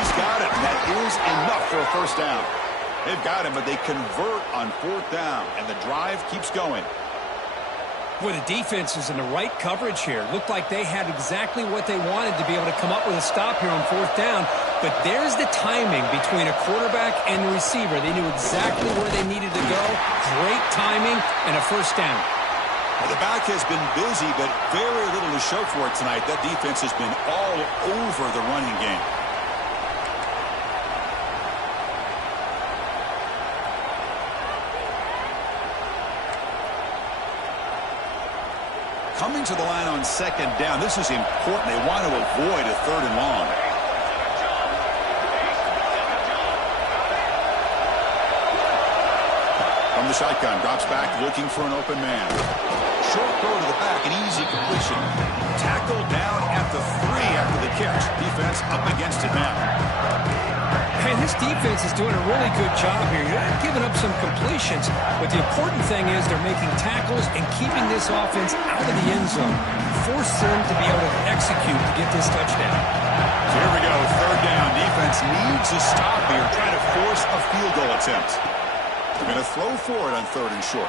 He's got it. That is enough for a 1st down. They've got him, but they convert on 4th down, and the drive keeps going. Well, the defense is in the right coverage here. Looked like they had exactly what they wanted to be able to come up with a stop here on 4th down. But there's the timing between a quarterback and the receiver. They knew exactly where they needed to go. Great timing and a 1st down. Well, the back has been busy, but very little to show for it tonight. That defense has been all over the running game. Coming to the line on 2nd down. This is important. They want to avoid a 3rd and long. From the shotgun, drops back, looking for an open man. Short throw to the back, an easy completion. Tackled down at the 3 after the catch. Defense up against it now. Hey, this defense is doing a really good job here. You're not giving up some completions, but the important thing is they're making tackles and keeping this offense out of the end zone. Force them to be able to execute to get this touchdown. So here we go, 3rd down. Defense needs a stop here, trying to force a field goal attempt. They're going to throw for it on 3rd and short.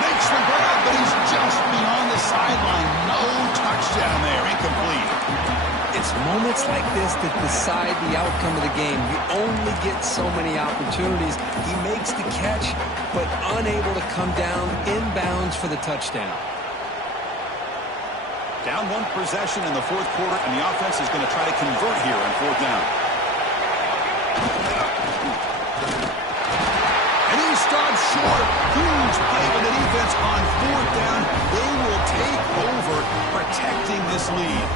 Makes the grab, but he's just beyond the sideline. No touchdown there, incomplete. It's moments like this that decide the outcome of the game. You only get so many opportunities. He makes the catch, but unable to come down inbounds for the touchdown. Down 1 possession in the 4th quarter, and the offense is going to try to convert here on 4th down. And he stops short. Huge play by the defense on 4th down. They will take over, protecting this lead.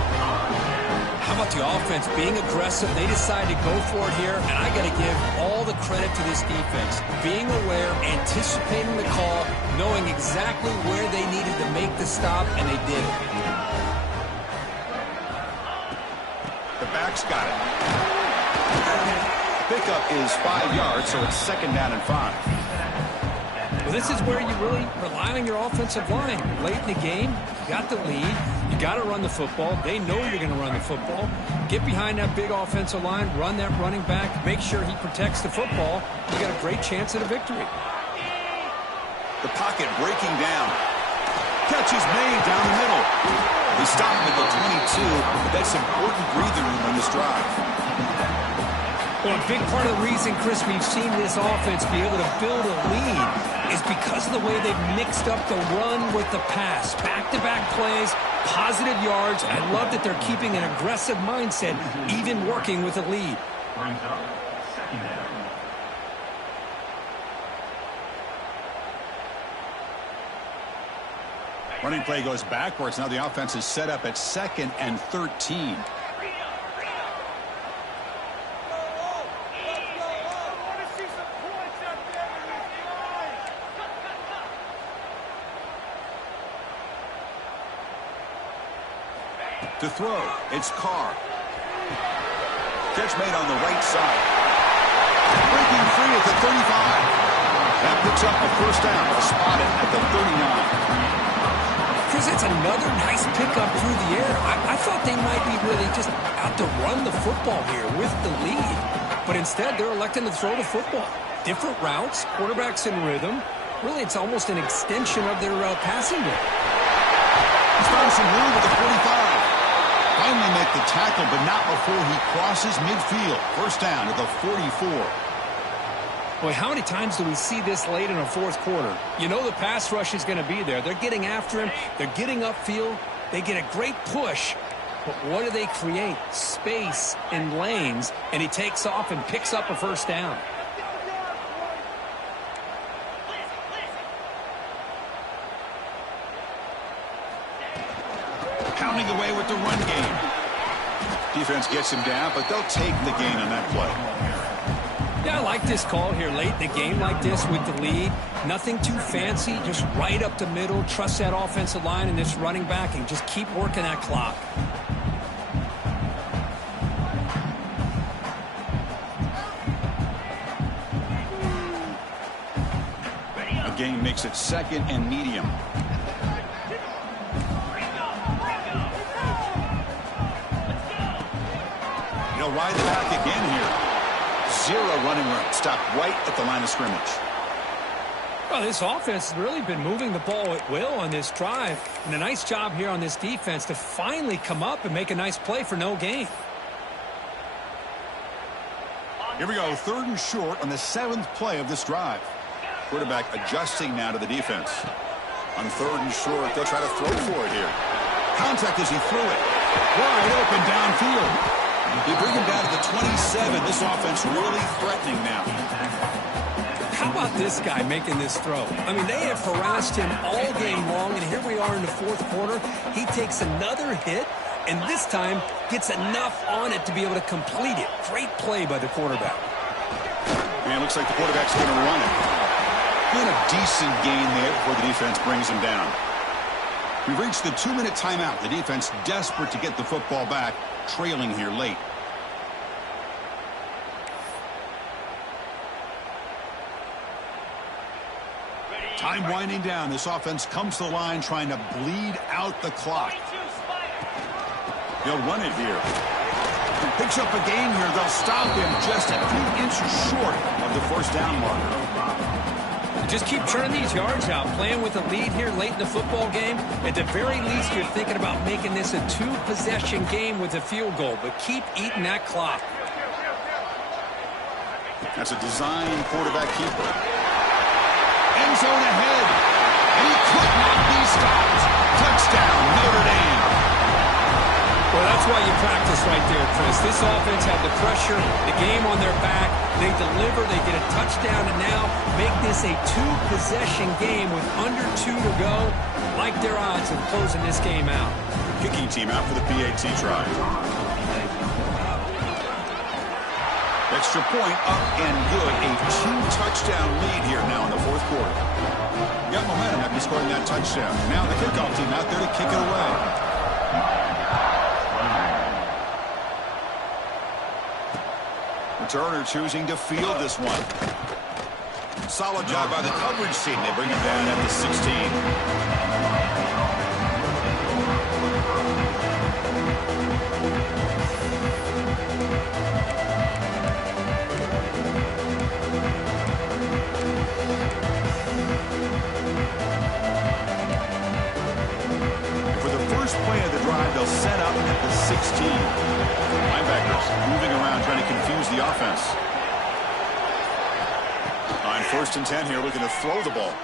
How about the offense being aggressive? They decide to go for it here, and I got to give all the credit to this defense. Being aware, anticipating the call, knowing exactly where they needed to make the stop, and they did it. The back's got it. Pickup is 5 yards, so it's 2nd down and 5. Well, this is where you really rely on your offensive line. Late in the game, you got the lead. You got to run the football. They know you're going to run the football. Get behind that big offensive line, run that running back, make sure he protects the football. You got a great chance at a victory. The pocket breaking down. Catch is made down the middle. They stop him at the 22, but that's important breathing room on this drive. Well, a big part of the reason, Chris, we've seen this offense be able to build a lead is because of the way they've mixed up the run with the pass. Back-to-back plays, positive yards. I love that they're keeping an aggressive mindset, even working with a lead. Brings up 2nd down. Running play goes backwards. Now the offense is set up at 2nd and 13. To throw, it's Carr. Catch made on the right side. Breaking free at the 35. That picks up a 1st down. Spotted at the 39. Chris, it's another nice pickup through the air. I thought they might be really just out to run the football here with the lead. But instead, they're electing to throw the football. Different routes, quarterbacks in rhythm. Really, it's almost an extension of their passing game. He's found some room at the 45. Finally make the tackle, but not before he crosses midfield. 1st down at the 44. Boy, how many times do we see this late in a 4th quarter? You know the pass rush is going to be there. They're getting after him. They're getting upfield. They get a great push. But what do they create? Space in lanes, and he takes off and picks up a 1st down. Pounding away with the run game. Defense gets him down, but they'll take the gain on that play. Yeah, I like this call here late in the game like this with the lead. Nothing too fancy, just right up the middle. Trust that offensive line and this running back and just keep working that clock. A gain makes it 2nd and medium. He'll ride the back again here. 0 running room. Stopped right at the line of scrimmage. Well, this offense has really been moving the ball at will on this drive. And a nice job here on this defense to finally come up and make a nice play for no gain. Here we go, 3rd and short on the 7th play of this drive. Quarterback adjusting now to the defense. On 3rd and short, they'll try to throw for it here. Contact as he threw it. Wide open downfield. They bring him down to the 27. This offense really threatening now. How about this guy making this throw? I mean, they have harassed him all game long, and here we are in the 4th quarter. He takes another hit, and this time gets enough on it to be able to complete it. Great play by the quarterback. And it looks like the quarterback's going to run it. Doing a decent gain there before the defense brings him down. We've reached the 2-minute timeout. The defense desperate to get the football back, trailing here late. Time winding down. This offense comes to the line trying to bleed out the clock. They'll run it here. He picks up a gain here. They'll stop him just a few inches short of the 1st down marker. Just keep churning these yards out. Playing with a lead here late in the football game. At the very least, you're thinking about making this a 2-possession game with a field goal. But keep eating that clock. That's a design quarterback keeper. End zone ahead, and he could not be stopped. Touchdown, Notre Dame. Well, that's why you practice right there, Chris. This offense had the pressure, the game on their back. They deliver, they get a touchdown, and now make this a 2-possession game with under 2 to go. Like their odds of closing this game out. Kicking team out for the PAT try. Extra point up and good. A 2-touchdown lead here now in the 4th quarter. Got momentum after scoring that touchdown. Now the kickoff team out there to kick it away. Returner choosing to field this one. Solid job by the coverage team. They bring him down at the 16. They'll set up at the 16. Linebackers moving around trying to confuse the offense. On 1st and 10 here, looking to throw the ball.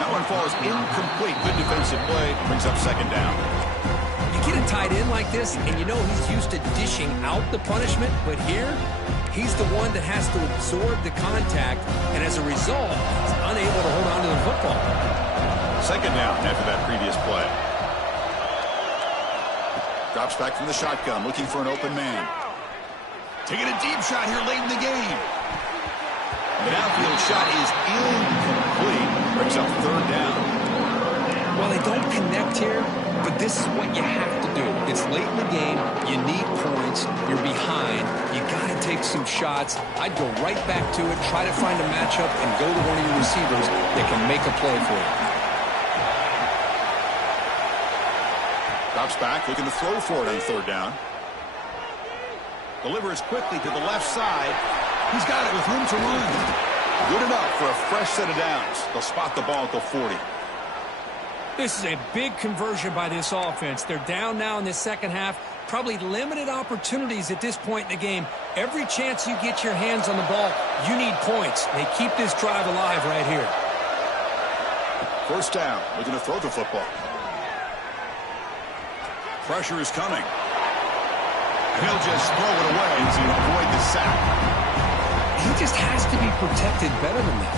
That one falls incomplete. Good defensive play. Brings up 2nd down. You get a tight end like this, and you know he's used to dishing out the punishment, but here, he's the one that has to absorb the contact, and as a result, he's unable to hold on to the football. 2nd down after that previous play. Drops back from the shotgun, looking for an open man. Taking a deep shot here late in the game. The downfield shot is incomplete. Brings up 3rd down. Well, they don't connect here, but this is what you have to do. It's late in the game. You need points. You're behind. You got to take some shots. I'd go right back to it, try to find a matchup, and go to one of your receivers that can make a play for you. Drops back, looking to throw for it on 3rd down. Delivers quickly to the left side. He's got it with room to run. Good enough for a fresh set of downs. They'll spot the ball at the 40. This is a big conversion by this offense. They're down now in the 2nd half. Probably limited opportunities at this point in the game. Every chance you get your hands on the ball, you need points. They keep this drive alive right here. 1st down, looking to throw the football. Pressure is coming. He'll just throw it away to avoid the sack. He just has to be protected better than that.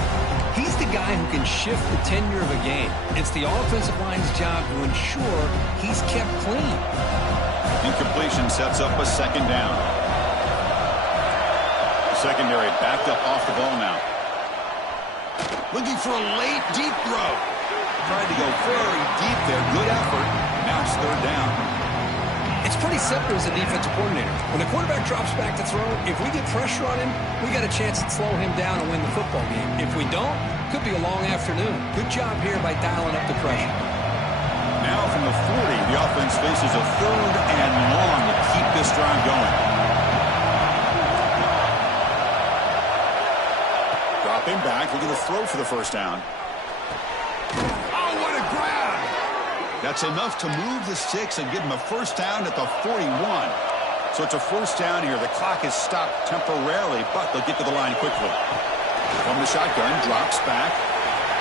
He's the guy who can shift the tenure of a game. It's the offensive line's job to ensure he's kept clean. Incompletion sets up a 2nd down. The secondary backed up off the ball now. Looking for a late, deep throw. Tried to go very deep there. Good effort. Now it's 3rd down. It's pretty simple as a defensive coordinator. When the quarterback drops back to throw, if we get pressure on him, we got a chance to slow him down and win the football game. If we don't, could be a long afternoon. Good job here by dialing up the pressure. Now from the 40, the offense faces a 3rd and long to keep this drive going. Dropping back, looking to throw for the first down. Oh, what a grab! That's enough to move the sticks and give him a first down at the 41. So it's a first down here. The clock is stopped temporarily, but they'll get to the line quickly. From the shotgun, drops back.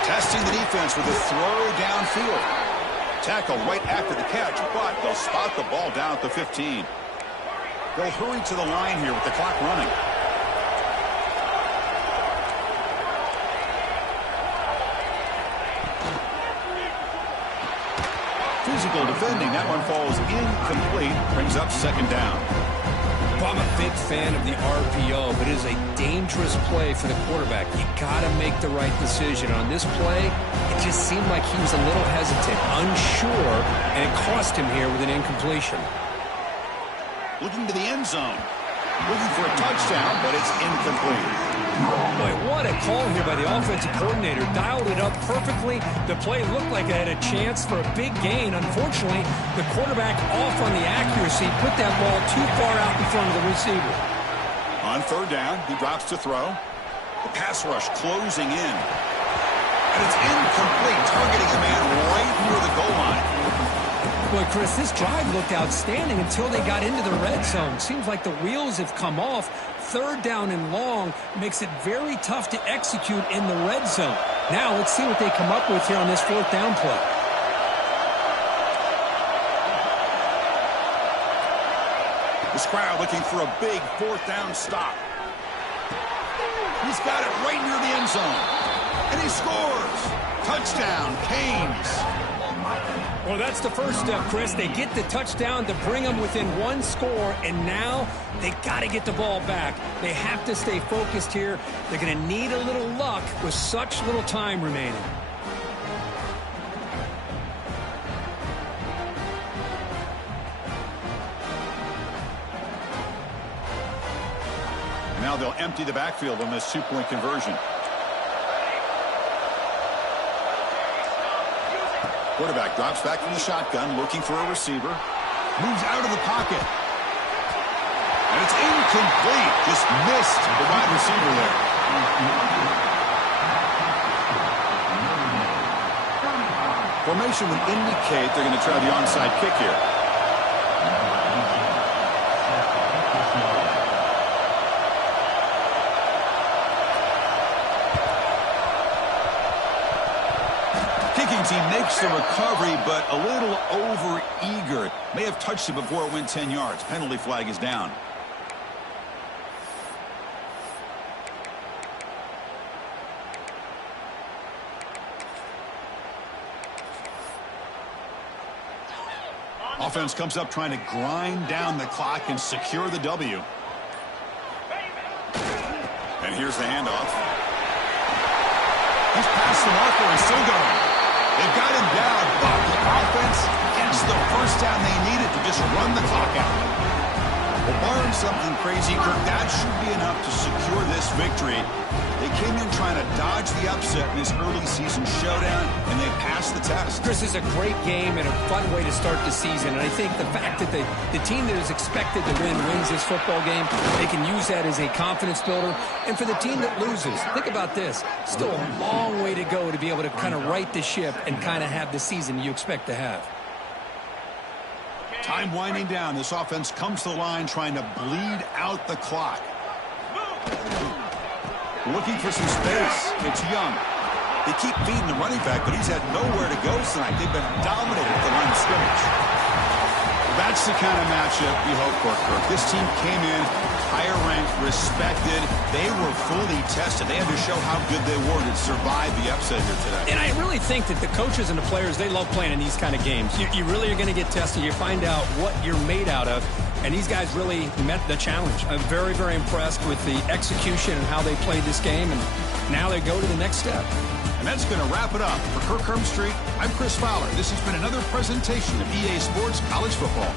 Testing the defense with a throw downfield. Tackle right after the catch, but they'll spot the ball down at the 15. They'll hurry to the line here with the clock running. Physical defending. That one falls incomplete. Brings up second down. Well, I'm a big fan of the RPO, but it is a dangerous play for the quarterback. You got to make the right decision. On this play, it just seemed like he was a little hesitant, unsure, and it cost him here with an incompletion. Looking to the end zone. Looking for a touchdown, but it's incomplete. Boy, what a call here by the offensive coordinator. Dialed it up perfectly. The play looked like it had a chance for a big gain. Unfortunately, the quarterback off on the accuracy, put that ball too far out in front of the receiver. On third down, he drops to throw. The pass rush closing in. And it's incomplete, targeting a man right near the goal line. Boy, Chris, this drive looked outstanding until they got into the red zone. Seems like the wheels have come off. Third down and long makes it very tough to execute in the red zone. Now let's see what they come up with here on this fourth down play. This crowd looking for a big fourth down stop. He's got it right near the end zone. And he scores. Touchdown, Canes. Well, that's the first step, Chris. They get the touchdown to bring them within one score, and now they got to get the ball back. They have to stay focused here. They're going to need a little luck with such little time remaining. Now they'll empty the backfield on this two-point conversion. Quarterback drops back from the shotgun, looking for a receiver. Moves out of the pocket. And it's incomplete. Just missed the wide receiver there. Formation would indicate they're going to try the onside kick here. He makes the recovery, but a little over-eager. May have touched it before it went 10 yards. Penalty flag is down. Offense comes up trying to grind down the clock and secure the W. And here's the handoff. He's past the marker and still going. They've got him down, but the offense gets the first down they needed to just run the clock out. Well, barring something crazy, Kirk, that should be enough to secure this victory. They came in trying to dodge the upset in this early season showdown, and they passed the test. This is a great game and a fun way to start the season. And I think the fact that the team that is expected to win wins this football game, they can use that as a confidence builder. And for the team that loses, think about this. Still a long way to go to be able to kind of right the ship and kind of have the season you expect to have. Time winding down. This offense comes to the line trying to bleed out the clock. Looking for some space. It's Young. They keep feeding the running back, but he's had nowhere to go tonight. They've been dominated at the line of scrimmage. That's the kind of matchup we hope for, Kirk. This team came in higher ranked, respected. They were fully tested. They had to show how good they were to survive the upset here today. And I really think that the coaches and the players, they love playing in these kind of games. You really are going to get tested. You find out what you're made out of. And these guys really met the challenge. I'm very, very impressed with the execution and how they played this game. And now they go to the next step. And that's going to wrap it up. For Kirk Hermstreet, I'm Chris Fowler. This has been another presentation of EA Sports College Football.